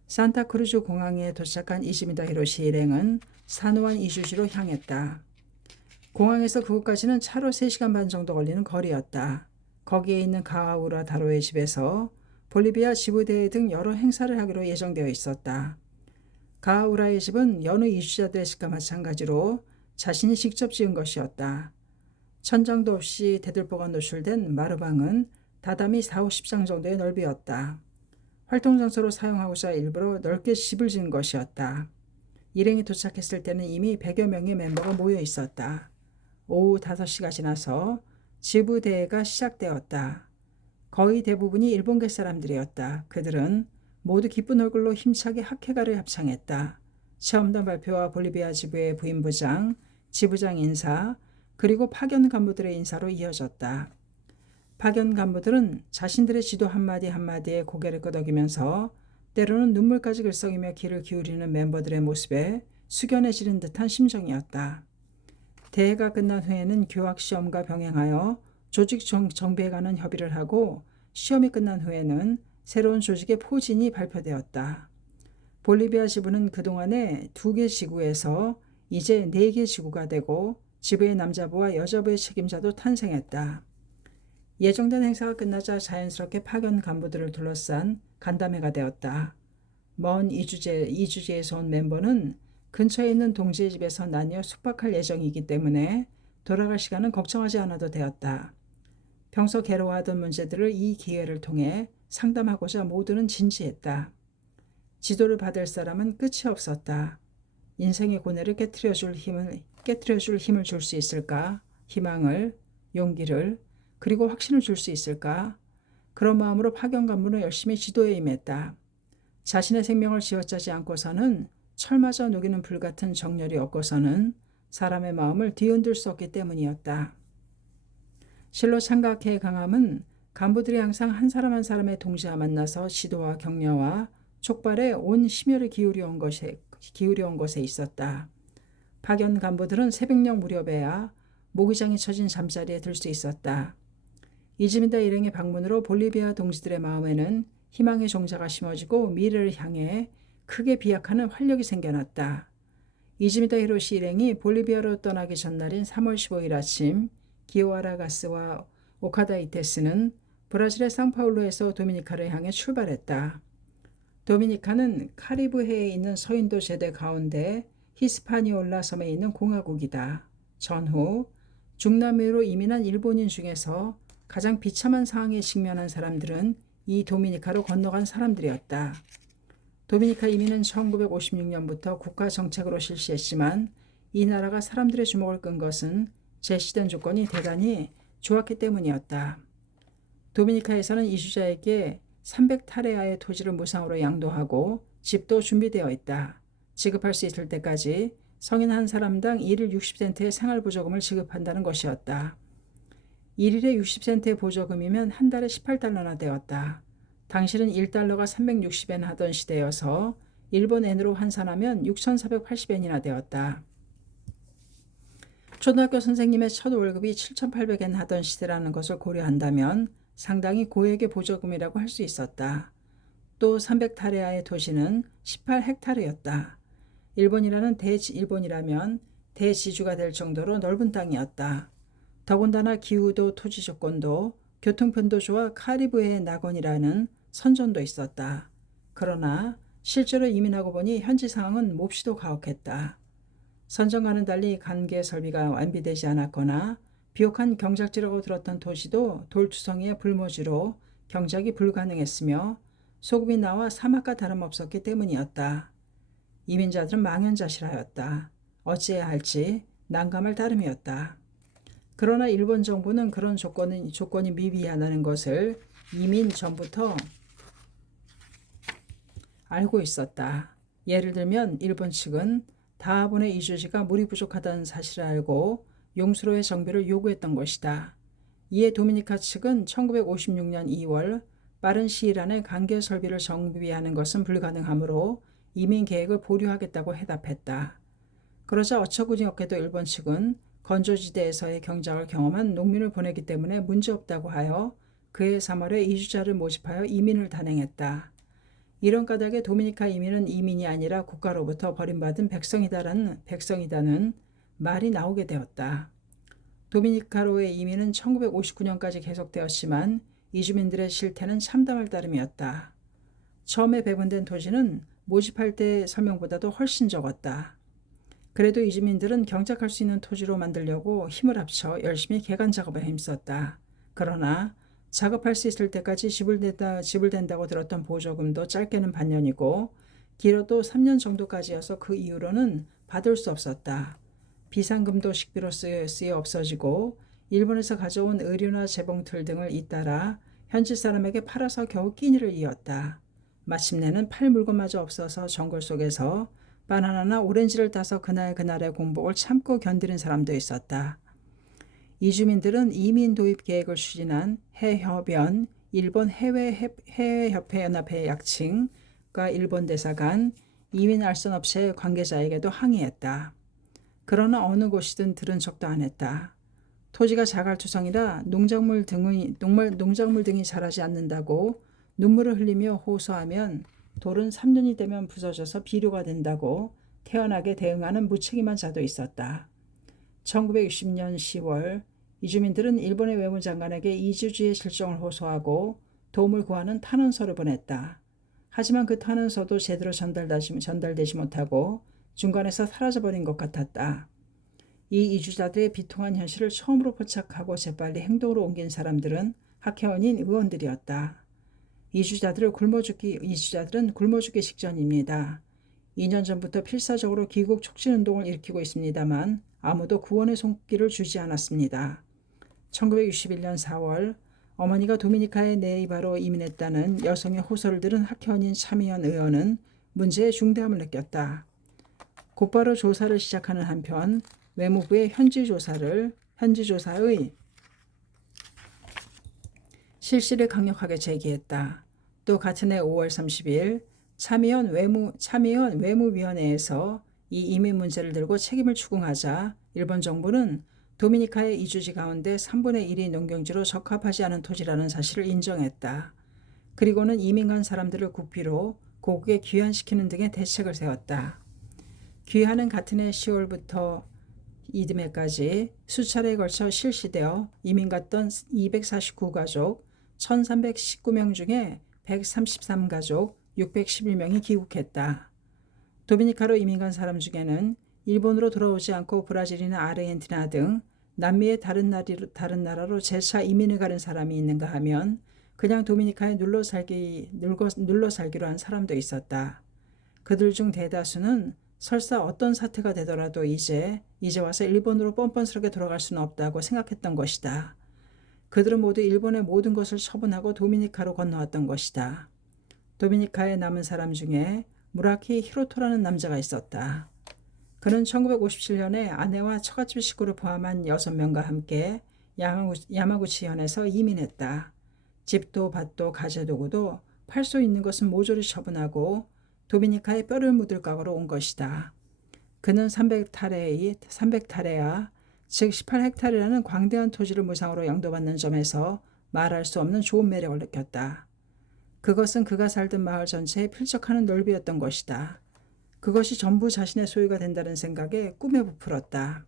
산타크루즈 공항에 도착한 이즈미다 히로시 일행은 사누안 이주지로 향했다. 공항에서 그곳까지는 차로 3시간 반 정도 걸리는 거리였다. 거기에 있는 가와우라 다로의 집에서 볼리비아 지부대회 등 여러 행사를 하기로 예정되어 있었다. 가와우라의 집은 여느 이주자들의 집과 마찬가지로 자신이 직접 지은 것이었다. 천장도 없이 대들보가 노출된 마루방은 다다미 40-50장 정도의 넓이였다. 활동장소로 사용하고자 일부러 넓게 집을 지은 것이었다. 일행이 도착했을 때는 이미 100여 명의 멤버가 모여 있었다. 오후 5시가 지나서 지부대회가 시작되었다. 거의 대부분이 일본계 사람들이었다. 그들은 모두 기쁜 얼굴로 힘차게 학회가를 합창했다. 체험단 발표와 볼리비아 지부의 부임부장, 지부장 인사, 그리고 파견 간부들의 인사로 이어졌다. 파견 간부들은 자신들의 지도 한마디 한마디에 고개를 끄덕이면서 때로는 눈물까지 글썽이며 귀를 기울이는 멤버들의 모습에 숙연해지는 듯한 심정이었다. 대회가 끝난 후에는 교학시험과 병행하여 조직 정비에 관한 협의를 하고 시험이 끝난 후에는 새로운 조직의 포진이 발표되었다. 볼리비아 지부는 그동안에 2개 지구에서 이제 4개 지구가 되고 지부의 남자부와 여자부의 책임자도 탄생했다. 예정된 행사가 끝나자 자연스럽게 파견 간부들을 둘러싼 간담회가 되었다. 먼 이주지에서 온 멤버는 근처에 있는 동지의 집에서 나뉘어 숙박할 예정이기 때문에 돌아갈 시간은 걱정하지 않아도 되었다. 평소 괴로워하던 문제들을 이 기회를 통해 상담하고자 모두는 진지했다. 지도를 받을 사람은 끝이 없었다. 인생의 고뇌를 깨트려 줄 힘을 줄 수 있을까? 희망을, 용기를, 그리고 확신을 줄 수 있을까? 그런 마음으로 파견 간부는 열심히 지도에 임했다. 자신의 생명을 쥐어짜지 않고서는 철마저 녹이는 불같은 정열이 없고서는 사람의 마음을 뒤흔들 수 없기 때문이었다. 실로 창각회의 강함은 간부들이 항상 한 사람 한 사람의 동지와 만나서 지도와 격려와 촉발에 온 심혈을 기울여 온 것에 있었다. 파견 간부들은 새벽녘 무렵에야 모기장이 쳐진 잠자리에 들 수 있었다. 이즈미다 일행의 방문으로 볼리비아 동지들의 마음에는 희망의 종자가 심어지고 미래를 향해 크게 비약하는 활력이 생겨났다. 이즈미다 히로시 일행이 볼리비아로 떠나기 전날인 3월 15일 아침 기오아라 가스와 오카다 이테스는 브라질의 상파울루에서 도미니카를 향해 출발했다. 도미니카는 카리브해에 있는 서인도 제대 가운데 히스파니올라 섬에 있는 공화국이다. 전후 중남미로 이민한 일본인 중에서 가장 비참한 상황에 직면한 사람들은 이 도미니카로 건너간 사람들이었다. 도미니카 이민은 1956년부터 국가 정책으로 실시했지만 이 나라가 사람들의 주목을 끈 것은 제시된 조건이 대단히 좋았기 때문이었다. 도미니카에서는 이주자에게 300타레아의 토지를 무상으로 양도하고 집도 준비되어 있다. 지급할 수 있을 때까지 성인 한 사람당 1일 60센트의 생활보조금을 지급한다는 것이었다. 1일에 60센트의 보조금이면 한 달에 18달러나 되었다. 당시는 1달러가 360엔 하던 시대여서 일본 엔으로 환산하면 6,480엔이나 되었다. 초등학교 선생님의 첫 월급이 7,800엔 하던 시대라는 것을 고려한다면 상당히 고액의 보조금이라고 할 수 있었다. 또 300타레아의 도시는 18헥타르였다. 일본이라면 대지주가 될 정도로 넓은 땅이었다. 더군다나 기후도 토지 조건도 교통편도 좋아 카리브해의 낙원이라는 선전도 있었다. 그러나 실제로 이민하고 보니 현지 상황은 몹시도 가혹했다. 선전과는 달리 관계 설비가 완비되지 않았거나 비옥한 경작지라고 들었던 도시도 돌투성이의 불모지로 경작이 불가능했으며 소금이 나와 사막과 다름없었기 때문이었다. 이민자들은 망연자실하였다. 어찌해야 할지 난감할 따름이었다. 그러나 일본 정부는 그런 조건이 미비하다는 것을 이민 전부터 알고 있었다. 예를 들면 일본 측은 다하본의 이주지가 물이 부족하다는 사실을 알고 용수로의 정비를 요구했던 것이다. 이에 도미니카 측은 1956년 2월 빠른 시일 안에 관계 설비를 정비하는 것은 불가능하므로 이민 계획을 보류하겠다고 해답했다. 그러자 어처구니없게도 일본 측은 건조지대에서의 경작을 경험한 농민을 보내기 때문에 문제없다고 하여 그해 3월에 이주자를 모집하여 이민을 단행했다. 이런 까닭에 도미니카 이민은 이민이 아니라 국가로부터 버림받은 백성이다는 말이 나오게 되었다. 도미니카로의 이민은 1959년까지 계속되었지만 이주민들의 실태는 참담할 따름이었다. 처음에 배분된 토지는 모집할 때 설명보다도 훨씬 적었다. 그래도 이주민들은 경작할 수 있는 토지로 만들려고 힘을 합쳐 열심히 개간 작업에 힘썼다. 그러나 작업할 수 있을 때까지 지불된다고 들었던 보조금도 짧게는 반년이고 길어도 3년 정도까지여서 그 이후로는 받을 수 없었다. 비상금도 식비로 쓰여 없어지고 일본에서 가져온 의류나 재봉틀 등을 잇따라 현지 사람에게 팔아서 겨우 끼니를 이었다. 마침내는 팔 물건마저 없어서 정글 속에서 바나나나 오렌지를 따서 그날의 공복을 참고 견디는 사람도 있었다. 이주민들은 이민 도입 계획을 추진한 해협연 일본 해외협회연합회 약칭과 일본 대사관 이민 알선 업체 관계자에게도 항의했다. 그러나 어느 곳이든 들은 척도 안 했다. 토지가 자갈투성이라 농작물 등이 자라지 않는다고 눈물을 흘리며 호소하면 돌은 3년이 되면 부서져서 비료가 된다고 태연하게 대응하는 무책임한 자도 있었다. 1960년 10월 이주민들은 일본의 외무장관에게 이주지의 실종을 호소하고 도움을 구하는 탄원서를 보냈다. 하지만 그 탄원서도 제대로 전달되지 못하고 중간에서 사라져버린 것 같았다. 이 이주자들의 비통한 현실을 처음으로 포착하고 재빨리 행동으로 옮긴 사람들은 학회원인 의원들이었다. 이주자들은 굶어 죽기 직전입니다. 2년 전부터 필사적으로 귀국 촉진운동을 일으키고 있습니다만 아무도 구원의 손길을 주지 않았습니다. 1961년 4월 어머니가 도미니카의 네이바로 이민했다는 여성의 호소를 들은 학회원인 참의원 의원은 문제의 중대함을 느꼈다. 곧바로 조사를 시작하는 한편 외무부의 현지 조사의 실시를 강력하게 제기했다. 또 같은 해 5월 30일 참의원 외무위원회에서 이 이민 문제를 들고 책임을 추궁하자 일본 정부는 도미니카의 이주지 가운데 3분의 1이 농경지로 적합하지 않은 토지라는 사실을 인정했다. 그리고는 이민 간 사람들을 국비로 고국에 귀환시키는 등의 대책을 세웠다. 귀환은 같은 해 10월부터 이듬해까지 수차례에 걸쳐 실시되어 이민 갔던 249가족 1319명 중에 133가족 611명이 귀국했다. 도미니카로 이민 간 사람 중에는 일본으로 돌아오지 않고 브라질이나 아르헨티나 등 남미의 다른 나라로 재차 이민을 가는 사람이 있는가 하면 그냥 도미니카에 눌러 살기로 한 사람도 있었다. 그들 중 대다수는 설사 어떤 사태가 되더라도 이제 와서 일본으로 뻔뻔스럽게 돌아갈 수는 없다고 생각했던 것이다. 그들은 모두 일본의 모든 것을 처분하고 도미니카로 건너왔던 것이다. 도미니카에 남은 사람 중에 무라키 히로토라는 남자가 있었다. 그는 1957년에 아내와 처갓집 식구를 포함한 6명과 함께 야마구치현에서 이민했다. 집도 밭도 가재도구도 팔 수 있는 것은 모조리 처분하고 도미니카에 뼈를 묻을 각오로 온 것이다. 그는 300타레아, 즉 18헥타르라는 광대한 토지를 무상으로 양도받는 점에서 말할 수 없는 좋은 매력을 느꼈다. 그것은 그가 살던 마을 전체에 필적하는 넓이였던 것이다. 그것이 전부 자신의 소유가 된다는 생각에 꿈에 부풀었다.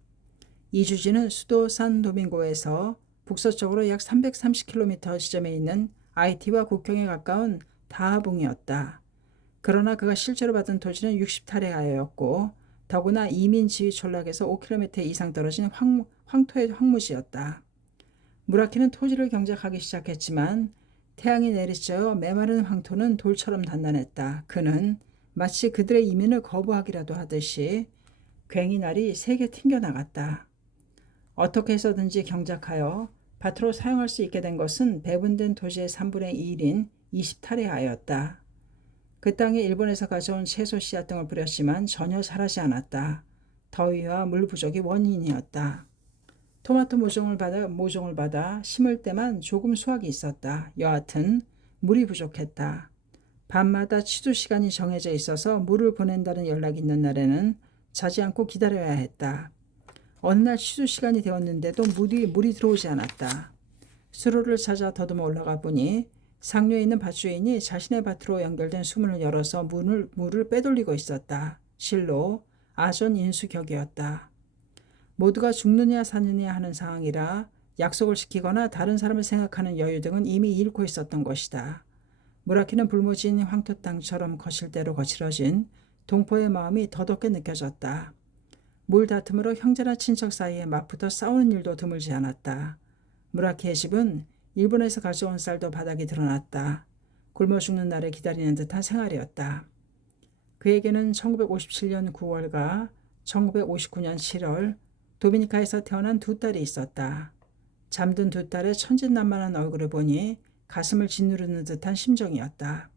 이주지는 수도 산도밍고에서 북서쪽으로 약 330km 지점에 있는 아이티와 국경에 가까운 다하봉이었다. 그러나 그가 실제로 받은 토지는 60타레아였고 더구나 이민 지휘 촌락에서 5km 이상 떨어진 황토의 황무지였다. 무라키는 토지를 경작하기 시작했지만 태양이 내리쬐어 메마른 황토는 돌처럼 단단했다. 그는 마치 그들의 이민을 거부하기라도 하듯이 괭이 날이 세게 튕겨나갔다. 어떻게 해서든지 경작하여 밭으로 사용할 수 있게 된 것은 배분된 토지의 3분의 1인 20타레아였다. 그 땅에 일본에서 가져온 채소 씨앗 등을 뿌렸지만 전혀 자라지 않았다. 더위와 물 부족이 원인이었다. 토마토 모종을 받아 심을 때만 조금 수확이 있었다. 여하튼 물이 부족했다. 밤마다 취두 시간이 정해져 있어서 물을 보낸다는 연락이 있는 날에는 자지 않고 기다려야 했다. 어느 날 취두 시간이 되었는데도 물이 들어오지 않았다. 수로를 찾아 더듬어 올라가 보니 상류에 있는 밭주인이 자신의 밭으로 연결된 수문을 열어서 물을 빼돌리고 있었다. 실로 아전인수격이었다. 모두가 죽느냐 사느냐 하는 상황이라 약속을 지키거나 다른 사람을 생각하는 여유 등은 이미 잃고 있었던 것이다. 무라키는 불모진 황토 땅처럼 거칠대로 거칠어진 동포의 마음이 더덥게 느껴졌다. 물 다툼으로 형제나 친척 사이에 맞붙어 싸우는 일도 드물지 않았다. 무라키의 집은 일본에서 가져온 쌀도 바닥이 드러났다. 굶어 죽는 날을 기다리는 듯한 생활이었다. 그에게는 1957년 9월과 1959년 7월 도미니카에서 태어난 두 딸이 있었다. 잠든 두 딸의 천진난만한 얼굴을 보니 가슴을 짓누르는 듯한 심정이었다.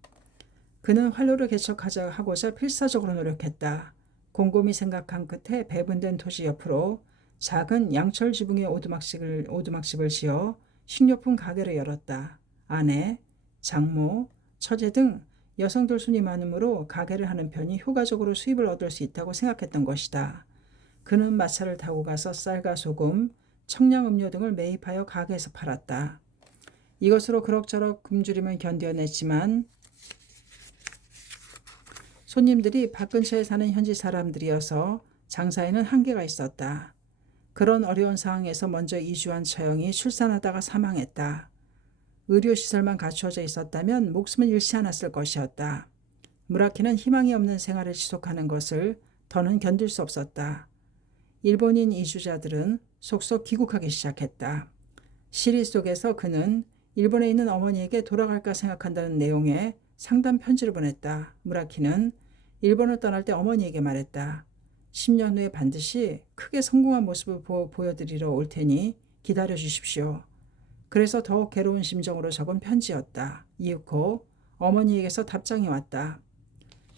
그는 활로를 개척하고자 필사적으로 노력했다. 곰곰이 생각한 끝에 배분된 토지 옆으로 작은 양철 지붕의 오두막집을 지어 식료품 가게를 열었다. 아내, 장모, 처제 등 여성들 순이 많으므로 가게를 하는 편이 효과적으로 수입을 얻을 수 있다고 생각했던 것이다. 그는 마차를 타고 가서 쌀과 소금, 청량음료 등을 매입하여 가게에서 팔았다. 이것으로 그럭저럭 굶주림을 견뎌냈지만 손님들이 밭 근처에 사는 현지 사람들이어서 장사에는 한계가 있었다. 그런 어려운 상황에서 먼저 이주한 처형이 출산하다가 사망했다. 의료시설만 갖추어져 있었다면 목숨을 잃지 않았을 것이었다. 무라키는 희망이 없는 생활을 지속하는 것을 더는 견딜 수 없었다. 일본인 이주자들은 속속 귀국하기 시작했다. 시리 속에서 그는 일본에 있는 어머니에게 돌아갈까 생각한다는 내용의 상담 편지를 보냈다. 무라키는 일본을 떠날 때 어머니에게 말했다. 10년 후에 반드시 크게 성공한 모습을 보여드리러 올 테니 기다려 주십시오. 그래서 더욱 괴로운 심정으로 적은 편지였다. 이윽고 어머니에게서 답장이 왔다.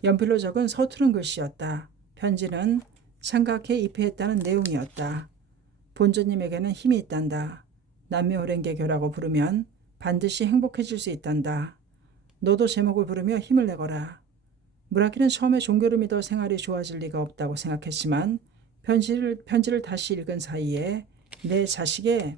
연필로 적은 서투른 글씨였다. 편지는 창각해 입회했다는 내용이었다. 본주님에게는 힘이 있단다. 남묘호랭개교라고 부르면 반드시 행복해질 수 있단다. 너도 제목을 부르며 힘을 내거라. 무라키는 처음에 종교를 믿어 생활이 좋아질 리가 없다고 생각했지만 편지를 다시 읽은 사이에 내 자식의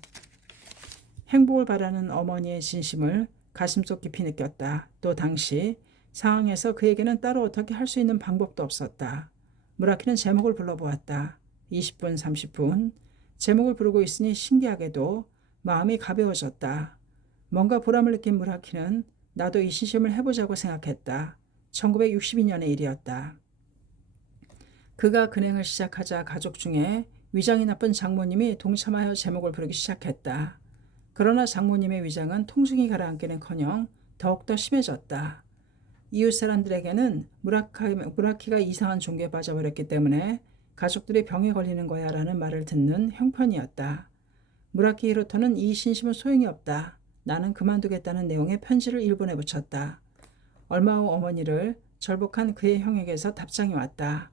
행복을 바라는 어머니의 진심을 가슴속 깊이 느꼈다. 또 당시 상황에서 그에게는 따로 어떻게 할 수 있는 방법도 없었다. 무라키는 제목을 불러보았다. 20분, 30분. 제목을 부르고 있으니 신기하게도 마음이 가벼워졌다. 뭔가 보람을 느낀 무라키는 나도 이 신심을 해보자고 생각했다. 1962년의 일이었다. 그가 근행을 시작하자 가족 중에 위장이 나쁜 장모님이 동참하여 제목을 부르기 시작했다. 그러나 장모님의 위장은 통증이 가라앉기는커녕 더욱더 심해졌다. 이웃 사람들에게는 무라키가 이상한 종교에 빠져버렸기 때문에 가족들이 병에 걸리는 거야 라는 말을 듣는 형편이었다. 무라키 히로토는 이 신심은 소용이 없다. 나는 그만두겠다는 내용의 편지를 일본에 붙였다. 얼마 후 어머니를 절복한 그의 형에게서 답장이 왔다.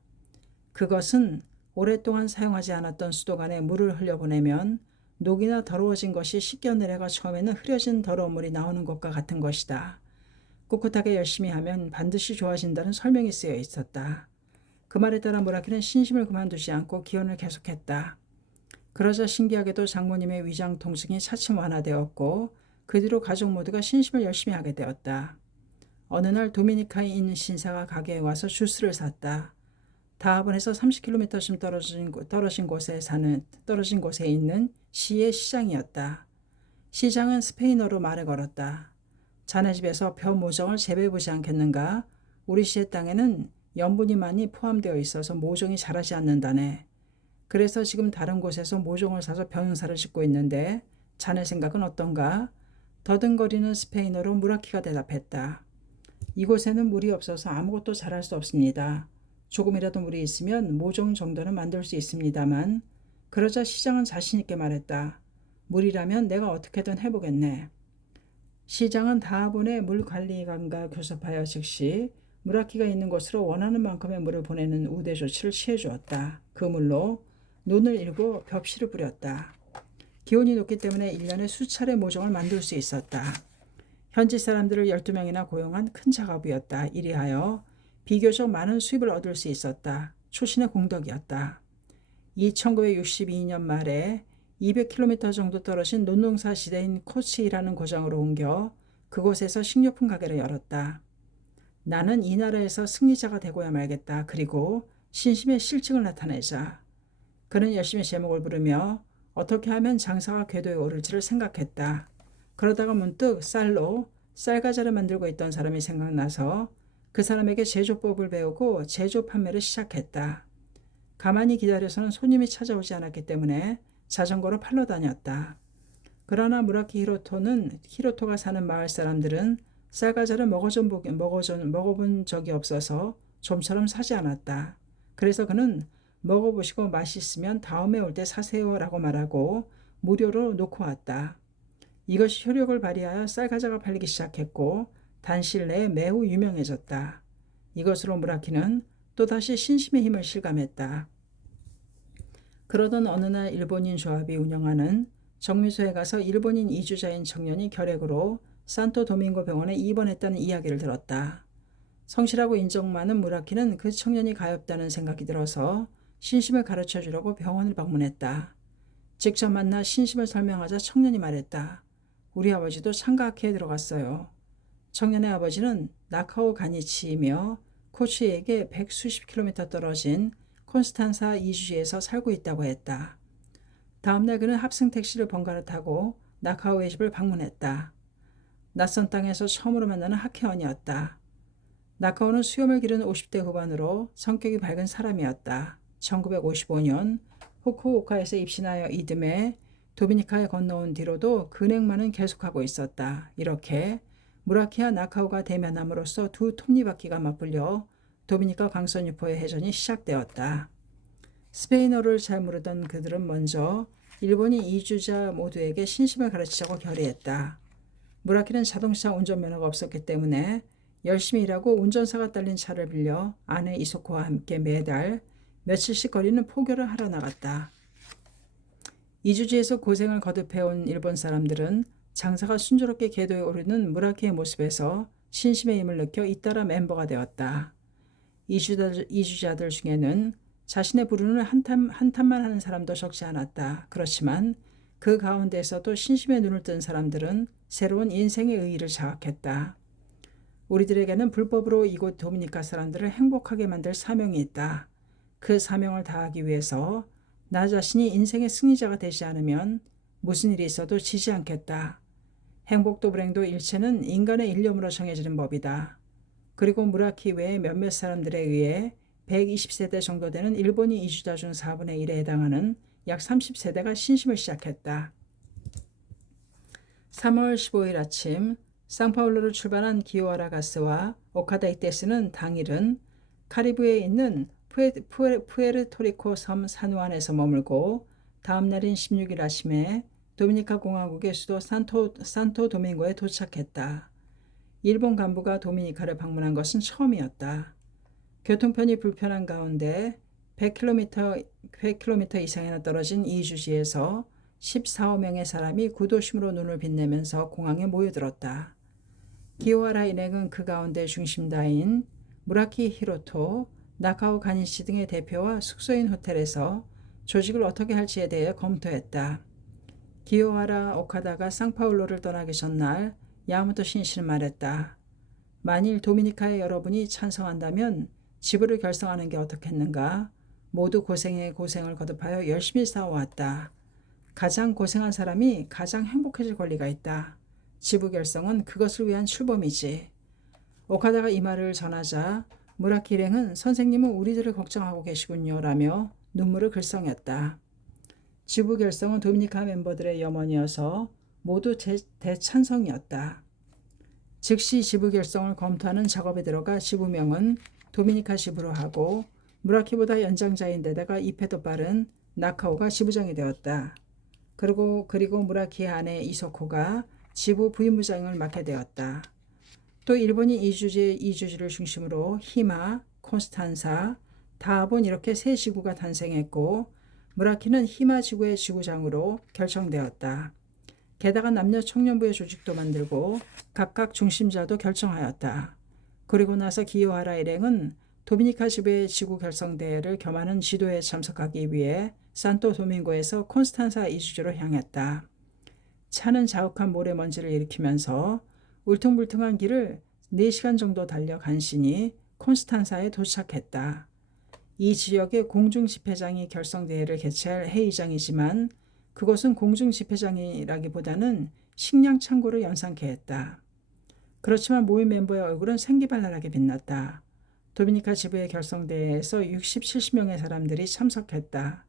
그것은 오랫동안 사용하지 않았던 수도관에 물을 흘려보내면 녹이나 더러워진 것이 씻겨 내려가 처음에는 흐려진 더러운 물이 나오는 것과 같은 것이다. 꿋꿋하게 열심히 하면 반드시 좋아진다는 설명이 쓰여 있었다. 그 말에 따라 무라키는 신심을 그만두지 않고 기원을 계속했다. 그러자 신기하게도 장모님의 위장 통증이 차츰 완화되었고 그 뒤로 가족 모두가 신심을 열심히 하게 되었다. 어느 날 도미니카인 신사가 가게에 와서 주스를 샀다. 다하본에서 30km쯤 떨어진 곳에 있는 시의 시장이었다. 시장은 스페인어로 말을 걸었다. 자네 집에서 벼 모종을 재배해보지 않겠는가? 우리 시의 땅에는 염분이 많이 포함되어 있어서 모종이 자라지 않는다네. 그래서 지금 다른 곳에서 모종을 사서 벼농사를 짓고 있는데 자네 생각은 어떤가? 더듬거리는 스페인어로 무라키가 대답했다. 이곳에는 물이 없어서 아무것도 자랄 수 없습니다. 조금이라도 물이 있으면 모종 정도는 만들 수 있습니다만. 그러자 시장은 자신 있게 말했다. 물이라면 내가 어떻게든 해보겠네. 시장은 다하본의 물관리관과 교섭하여 즉시 무라키가 있는 곳으로 원하는 만큼의 물을 보내는 우대 조치를 취해 주었다. 그 물로 논을 일고 벽실을 뿌렸다. 기온이 높기 때문에 1년에 수차례 모종을 만들 수 있었다. 현지 사람들을 12명이나 고용한 큰 작업이었다. 이리하여 비교적 많은 수입을 얻을 수 있었다. 초신의 공덕이었다. 이 1962년 말에 200km 정도 떨어진 논농사 지대인 코치라는 고장으로 옮겨 그곳에서 식료품 가게를 열었다. 나는 이 나라에서 승리자가 되고야 말겠다. 그리고 신심의 실증을 나타내자. 그는 열심히 제목을 부르며 어떻게 하면 장사가 궤도에 오를지를 생각했다. 그러다가 문득 쌀로 쌀과자를 만들고 있던 사람이 생각나서 그 사람에게 제조법을 배우고 제조 판매를 시작했다. 가만히 기다려서는 손님이 찾아오지 않았기 때문에 자전거로 팔러 다녔다. 그러나 무라키 히로토가 사는 마을 사람들은 쌀과자를 먹어본 적이 없어서 좀처럼 사지 않았다. 그래서 그는 먹어보시고 맛있으면 다음에 올 때 사세요 라고 말하고 무료로 놓고 왔다. 이것이 효력을 발휘하여 쌀과자가 팔리기 시작했고 단실 내에 매우 유명해졌다. 이것으로 무라키는 또다시 신심의 힘을 실감했다. 그러던 어느 날 일본인 조합이 운영하는 정미소에 가서 일본인 이주자인 청년이 결핵으로 산토 도밍고 병원에 입원했다는 이야기를 들었다. 성실하고 인정 많은 무라키는 그 청년이 가엾다는 생각이 들어서 신심을 가르쳐 주려고 병원을 방문했다. 직접 만나 신심을 설명하자 청년이 말했다. 우리 아버지도 창가학회에 들어갔어요. 청년의 아버지는 나카오 가니치이며 코치에게 100수십 킬로미터 떨어진 콘스탄사 이주지에서 살고 있다고 했다. 다음날 그는 합승 택시를 번갈아 타고 나카오의 집을 방문했다. 낯선 땅에서 처음으로 만나는 학회원이었다. 나카오는 수염을 기른 50대 후반으로 성격이 밝은 사람이었다. 1955년 후쿠오카에서 입신하여 이듬해 도미니카에 건너온 뒤로도 근행만은 계속하고 있었다. 이렇게 무라키와 나카오가 대면함으로써 두 톱니바퀴가 맞불려 도미니카 광선유포의 해전이 시작되었다. 스페인어를 잘 모르던 그들은 먼저 일본인 이주자 모두에게 신심을 가르치자고 결의했다. 무라키는 자동차 운전면허가 없었기 때문에 열심히 일하고 운전사가 딸린 차를 빌려 아내 이소코와 함께 매달 며칠씩 거리는 포교를 하러 나갔다. 이주지에서 고생을 거듭해온 일본 사람들은 장사가 순조롭게 궤도에 오르는 무라키의 모습에서 신심의 힘을 느껴 잇따라 멤버가 되었다. 이주자들 중에는 자신의 부르는 한탄만 하는 사람도 적지 않았다. 그렇지만 그 가운데에서도 신심의 눈을 뜬 사람들은 새로운 인생의 의의를 자각했다. 우리들에게는 불법으로 이곳 도미니카 사람들을 행복하게 만들 사명이 있다. 그 사명을 다하기 위해서 나 자신이 인생의 승리자가 되지 않으면 무슨 일이 있어도 지지 않겠다. 행복도 불행도 일체는 인간의 일념으로 정해지는 법이다. 그리고 무라키 외에 몇몇 사람들에 의해 120세대 정도 되는 일본인 이주자 중 4분의 1에 해당하는 약 30세대가 신심을 시작했다. 3월 15일 아침 상파울루를 출발한 기요하라 가스와 오카다 이테스는 당일은 카리브해에 있는 푸에르토리코 섬 산후안에서 머물고 다음 날인 16일 아침에 도미니카 공화국의 수도 산토 도밍고에 도착했다. 일본 간부가 도미니카를 방문한 것은 처음이었다. 교통편이 불편한 가운데 100km 이상이나 떨어진 이 주지에서 14~15명의 사람이 구도심으로 눈을 빛내면서 공항에 모여들었다. 기요하라 일행은 그 가운데 중심다인 무라키 히로토, 나카오 가니시 등의 대표와 숙소인 호텔에서 조직을 어떻게 할지에 대해 검토했다. 기요하라 오카다가 상파울로를 떠나기 전날 야마토 신시는 말했다. 만일 도미니카의 여러분이 찬성한다면 지부를 결성하는 게 어떻겠는가? 모두 고생에 고생을 거듭하여 열심히 싸워왔다. 가장 고생한 사람이 가장 행복해질 권리가 있다. 지부 결성은 그것을 위한 출범이지. 오카다가 이 말을 전하자 무라키 일행은 선생님은 우리들을 걱정하고 계시군요 라며 눈물을 글썽였다. 지부 결성은 도미니카 멤버들의 염원이어서 모두 대찬성이었다. 즉시 지부 결성을 검토하는 작업에 들어가 지부명은 도미니카 지부로 하고 무라키보다 연장자인데다가 입회도 빠른 나카오가 지부장이 되었다. 그리고 무라키의 아내 이소코가 지부 부임부장을 맡게 되었다. 또 일본이 이주지를 중심으로 히마, 콘스탄사, 다하본 이렇게 세 지구가 탄생했고 무라키는 히마 지구의 지구장으로 결정되었다. 게다가 남녀 청년부의 조직도 만들고 각각 중심자도 결정하였다. 그리고 나서 기요하라 일행은 도미니카 지부의 지구 결성대회를 겸하는 지도에 참석하기 위해 산토 도밍고에서 콘스탄사 이주지로 향했다. 차는 자욱한 모래먼지를 일으키면서 울퉁불퉁한 길을 4시간 정도 달려 간신히 콘스탄사에 도착했다. 이 지역의 공중집회장이 결성대회를 개최할 회의장이지만 그것은 공중집회장이라기보다는 식량 창고를 연상케 했다. 그렇지만 모임 멤버의 얼굴은 생기발랄하게 빛났다. 도미니카 지부의 결성대회에서 60, 70명의 사람들이 참석했다.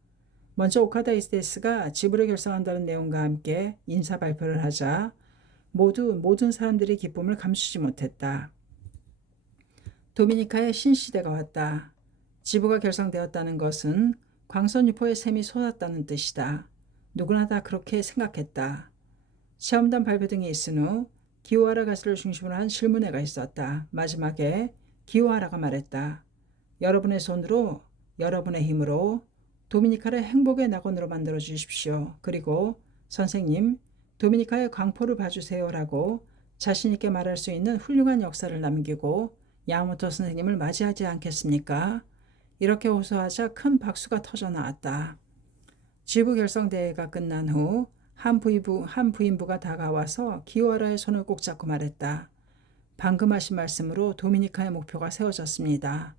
먼저 오카다 이스데스가 지부를 결성한다는 내용과 함께 인사 발표를 하자 모든 사람들이 기쁨을 감추지 못했다. 도미니카의 신시대가 왔다. 지부가 결성되었다는 것은 광선유포의 샘이 솟았다는 뜻이다. 누구나 다 그렇게 생각했다. 시험단 발표 등이 있은 후 기요하라 가스를 중심으로 한 질문회가 있었다. 마지막에 기요하라가 말했다. 여러분의 손으로, 여러분의 힘으로 도미니카를 행복의 낙원으로 만들어 주십시오. 그리고 선생님, 도미니카의 광포를 봐주세요 라고 자신있게 말할 수 있는 훌륭한 역사를 남기고 야마모토 선생님을 맞이하지 않겠습니까? 이렇게 호소하자 큰 박수가 터져 나왔다. 지부 결성대회가 끝난 후 한 부인부가 다가와서 기요하라의 손을 꼭 잡고 말했다. 방금 하신 말씀으로 도미니카의 목표가 세워졌습니다.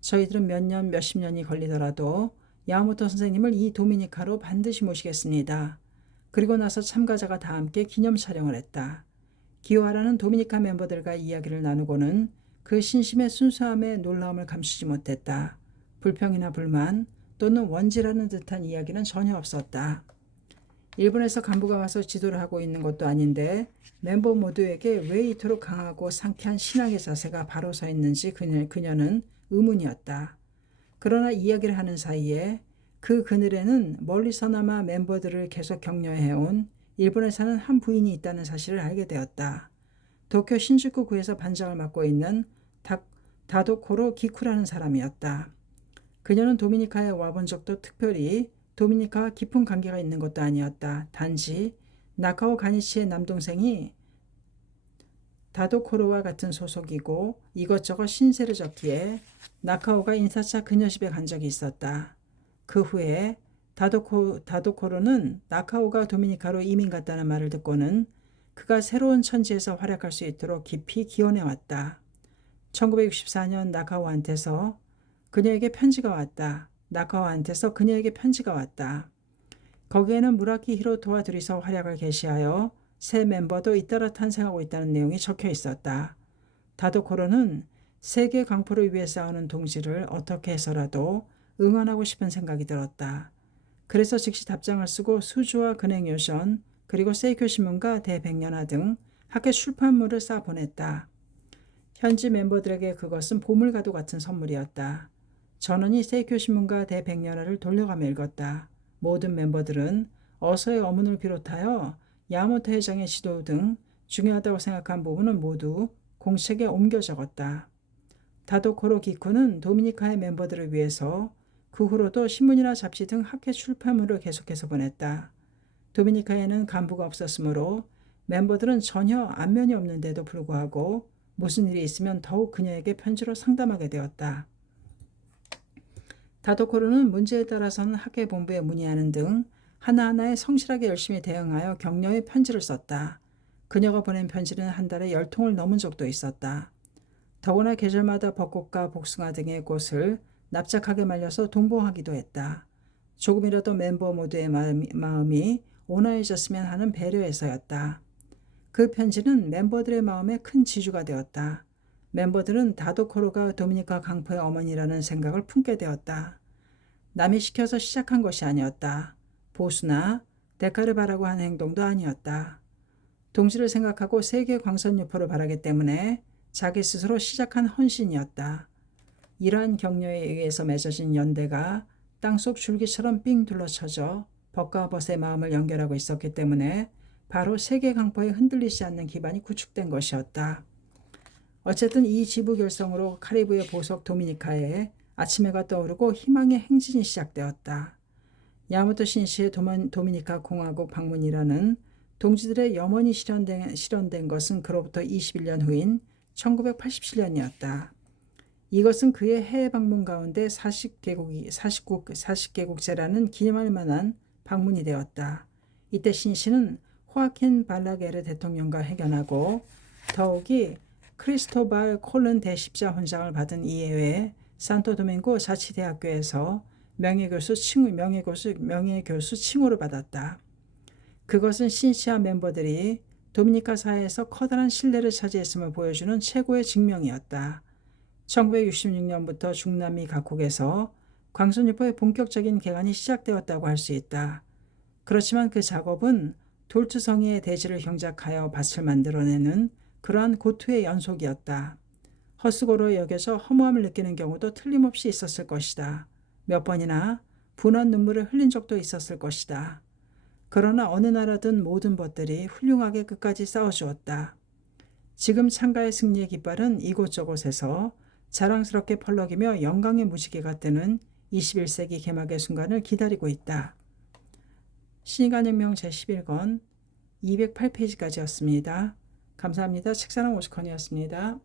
저희들은 몇 년, 몇십 년이 걸리더라도 야마모토 선생님을 이 도미니카로 반드시 모시겠습니다. 그리고 나서 참가자가 다 함께 기념 촬영을 했다. 기요하라는 도미니카 멤버들과 이야기를 나누고는 그 신심의 순수함에 놀라움을 감추지 못했다. 불평이나 불만 또는 원지라는 듯한 이야기는 전혀 없었다. 일본에서 간부가 와서 지도를 하고 있는 것도 아닌데 멤버 모두에게 왜 이토록 강하고 상쾌한 신앙의 자세가 바로 서 있는지 그녀는 의문이었다. 그러나 이야기를 하는 사이에 그 그늘에는 멀리서나마 멤버들을 계속 격려해온 일본에 사는 한 부인이 있다는 사실을 알게 되었다. 도쿄 신주쿠구에서 반장을 맡고 있는 다도코로 기쿠라는 사람이었다. 그녀는 도미니카에 와본 적도 특별히 도미니카와 깊은 관계가 있는 것도 아니었다. 단지 나카오 가니치의 남동생이 다도코로와 같은 소속이고 이것저것 신세를 졌기에 나카오가 인사차 그녀 집에 간 적이 있었다. 그 후에 다도코로는 나카오가 도미니카로 이민 갔다는 말을 듣고는 그가 새로운 천지에서 활약할 수 있도록 깊이 기원해왔다. 1964년 나카오한테서 그녀에게 편지가 왔다. 나카오한테서 그녀에게 편지가 왔다. 거기에는 무라키 히로토와 둘이서 활약을 개시하여 새 멤버도 잇따라 탄생하고 있다는 내용이 적혀 있었다. 다도코로는 세계 광포를 위해 싸우는 동지를 어떻게 해서라도 응원하고 싶은 생각이 들었다. 그래서 즉시 답장을 쓰고 수주와 근행요션 그리고 세이쿄 신문과 대백년화 등 학교 출판물을 싸 보냈다. 현지 멤버들에게 그것은 보물과도 같은 선물이었다. 전원이 세이쿄 신문과 대백년화를 돌려가며 읽었다. 모든 멤버들은 어서의 어문을 비롯하여 야마모토 회장의 지도 등 중요하다고 생각한 부분은 모두 공책에 옮겨 적었다. 다도코로 기쿠는 도미니카의 멤버들을 위해서 그 후로도 신문이나 잡지 등 학회 출판물을 계속해서 보냈다. 도미니카에는 간부가 없었으므로 멤버들은 전혀 안면이 없는데도 불구하고 무슨 일이 있으면 더욱 그녀에게 편지로 상담하게 되었다. 다도코로는 문제에 따라서는 학회 본부에 문의하는 등 하나하나에 성실하게 열심히 대응하여 격려의 편지를 썼다. 그녀가 보낸 편지는 한 달에 10통을 넘은 적도 있었다. 더구나 계절마다 벚꽃과 복숭아 등의 꽃을 납작하게 말려서 동봉하기도 했다. 조금이라도 멤버 모두의 마음이 온화해졌으면 하는 배려에서였다. 그 편지는 멤버들의 마음에 큰 지주가 되었다. 멤버들은 다도코로가 도미니카 강포의 어머니라는 생각을 품게 되었다. 남이 시켜서 시작한 것이 아니었다. 보수나 대가를 바라고 한 행동도 아니었다. 동지를 생각하고 세계 광선 유포를 바라기 때문에 자기 스스로 시작한 헌신이었다. 이러한 격려에 의해서 맺어진 연대가 땅속 줄기처럼 삥 둘러쳐져 벗과 벗의 마음을 연결하고 있었기 때문에 바로 세계 강포에 흔들리지 않는 기반이 구축된 것이었다. 어쨌든 이 지부 결성으로 카리브의 보석 도미니카에 아침 해가 떠오르고 희망의 행진이 시작되었다. 야마토 신시의 도미니카 공화국 방문이라는 동지들의 염원이 실현된 것은 그로부터 21년 후인 1987년이었다. 이것은 그의 해외 방문 가운데 40개국제라는 기념할 만한 방문이 되었다. 이때 신시는 호아킨 발라게르 대통령과 회견하고 더욱이 크리스토발 콜른 대십자훈장을 받은 이외에 산토도밍고 자치대학교에서 명예교수 칭호를 받았다. 그것은 신시아 멤버들이 도미니카 사회에서 커다란 신뢰를 차지했음을 보여주는 최고의 증명이었다. 1966년부터 중남미 각국에서 광선유포의 본격적인 개간이 시작되었다고 할 수 있다. 그렇지만 그 작업은 돌투성이의 대지를 경작하여 밭을 만들어내는 그러한 고투의 연속이었다. 헛수고로 여겨져 허무함을 느끼는 경우도 틀림없이 있었을 것이다. 몇 번이나 분한 눈물을 흘린 적도 있었을 것이다. 그러나 어느 나라든 모든 벗들이 훌륭하게 끝까지 싸워주었다. 지금 창가의 승리의 깃발은 이곳저곳에서 자랑스럽게 펄럭이며 영광의 무지개가 뜨는 21세기 개막의 순간을 기다리고 있다. 신의간혁명 제11권 208페이지까지였습니다. 감사합니다. 책사랑 오스컨이었습니다.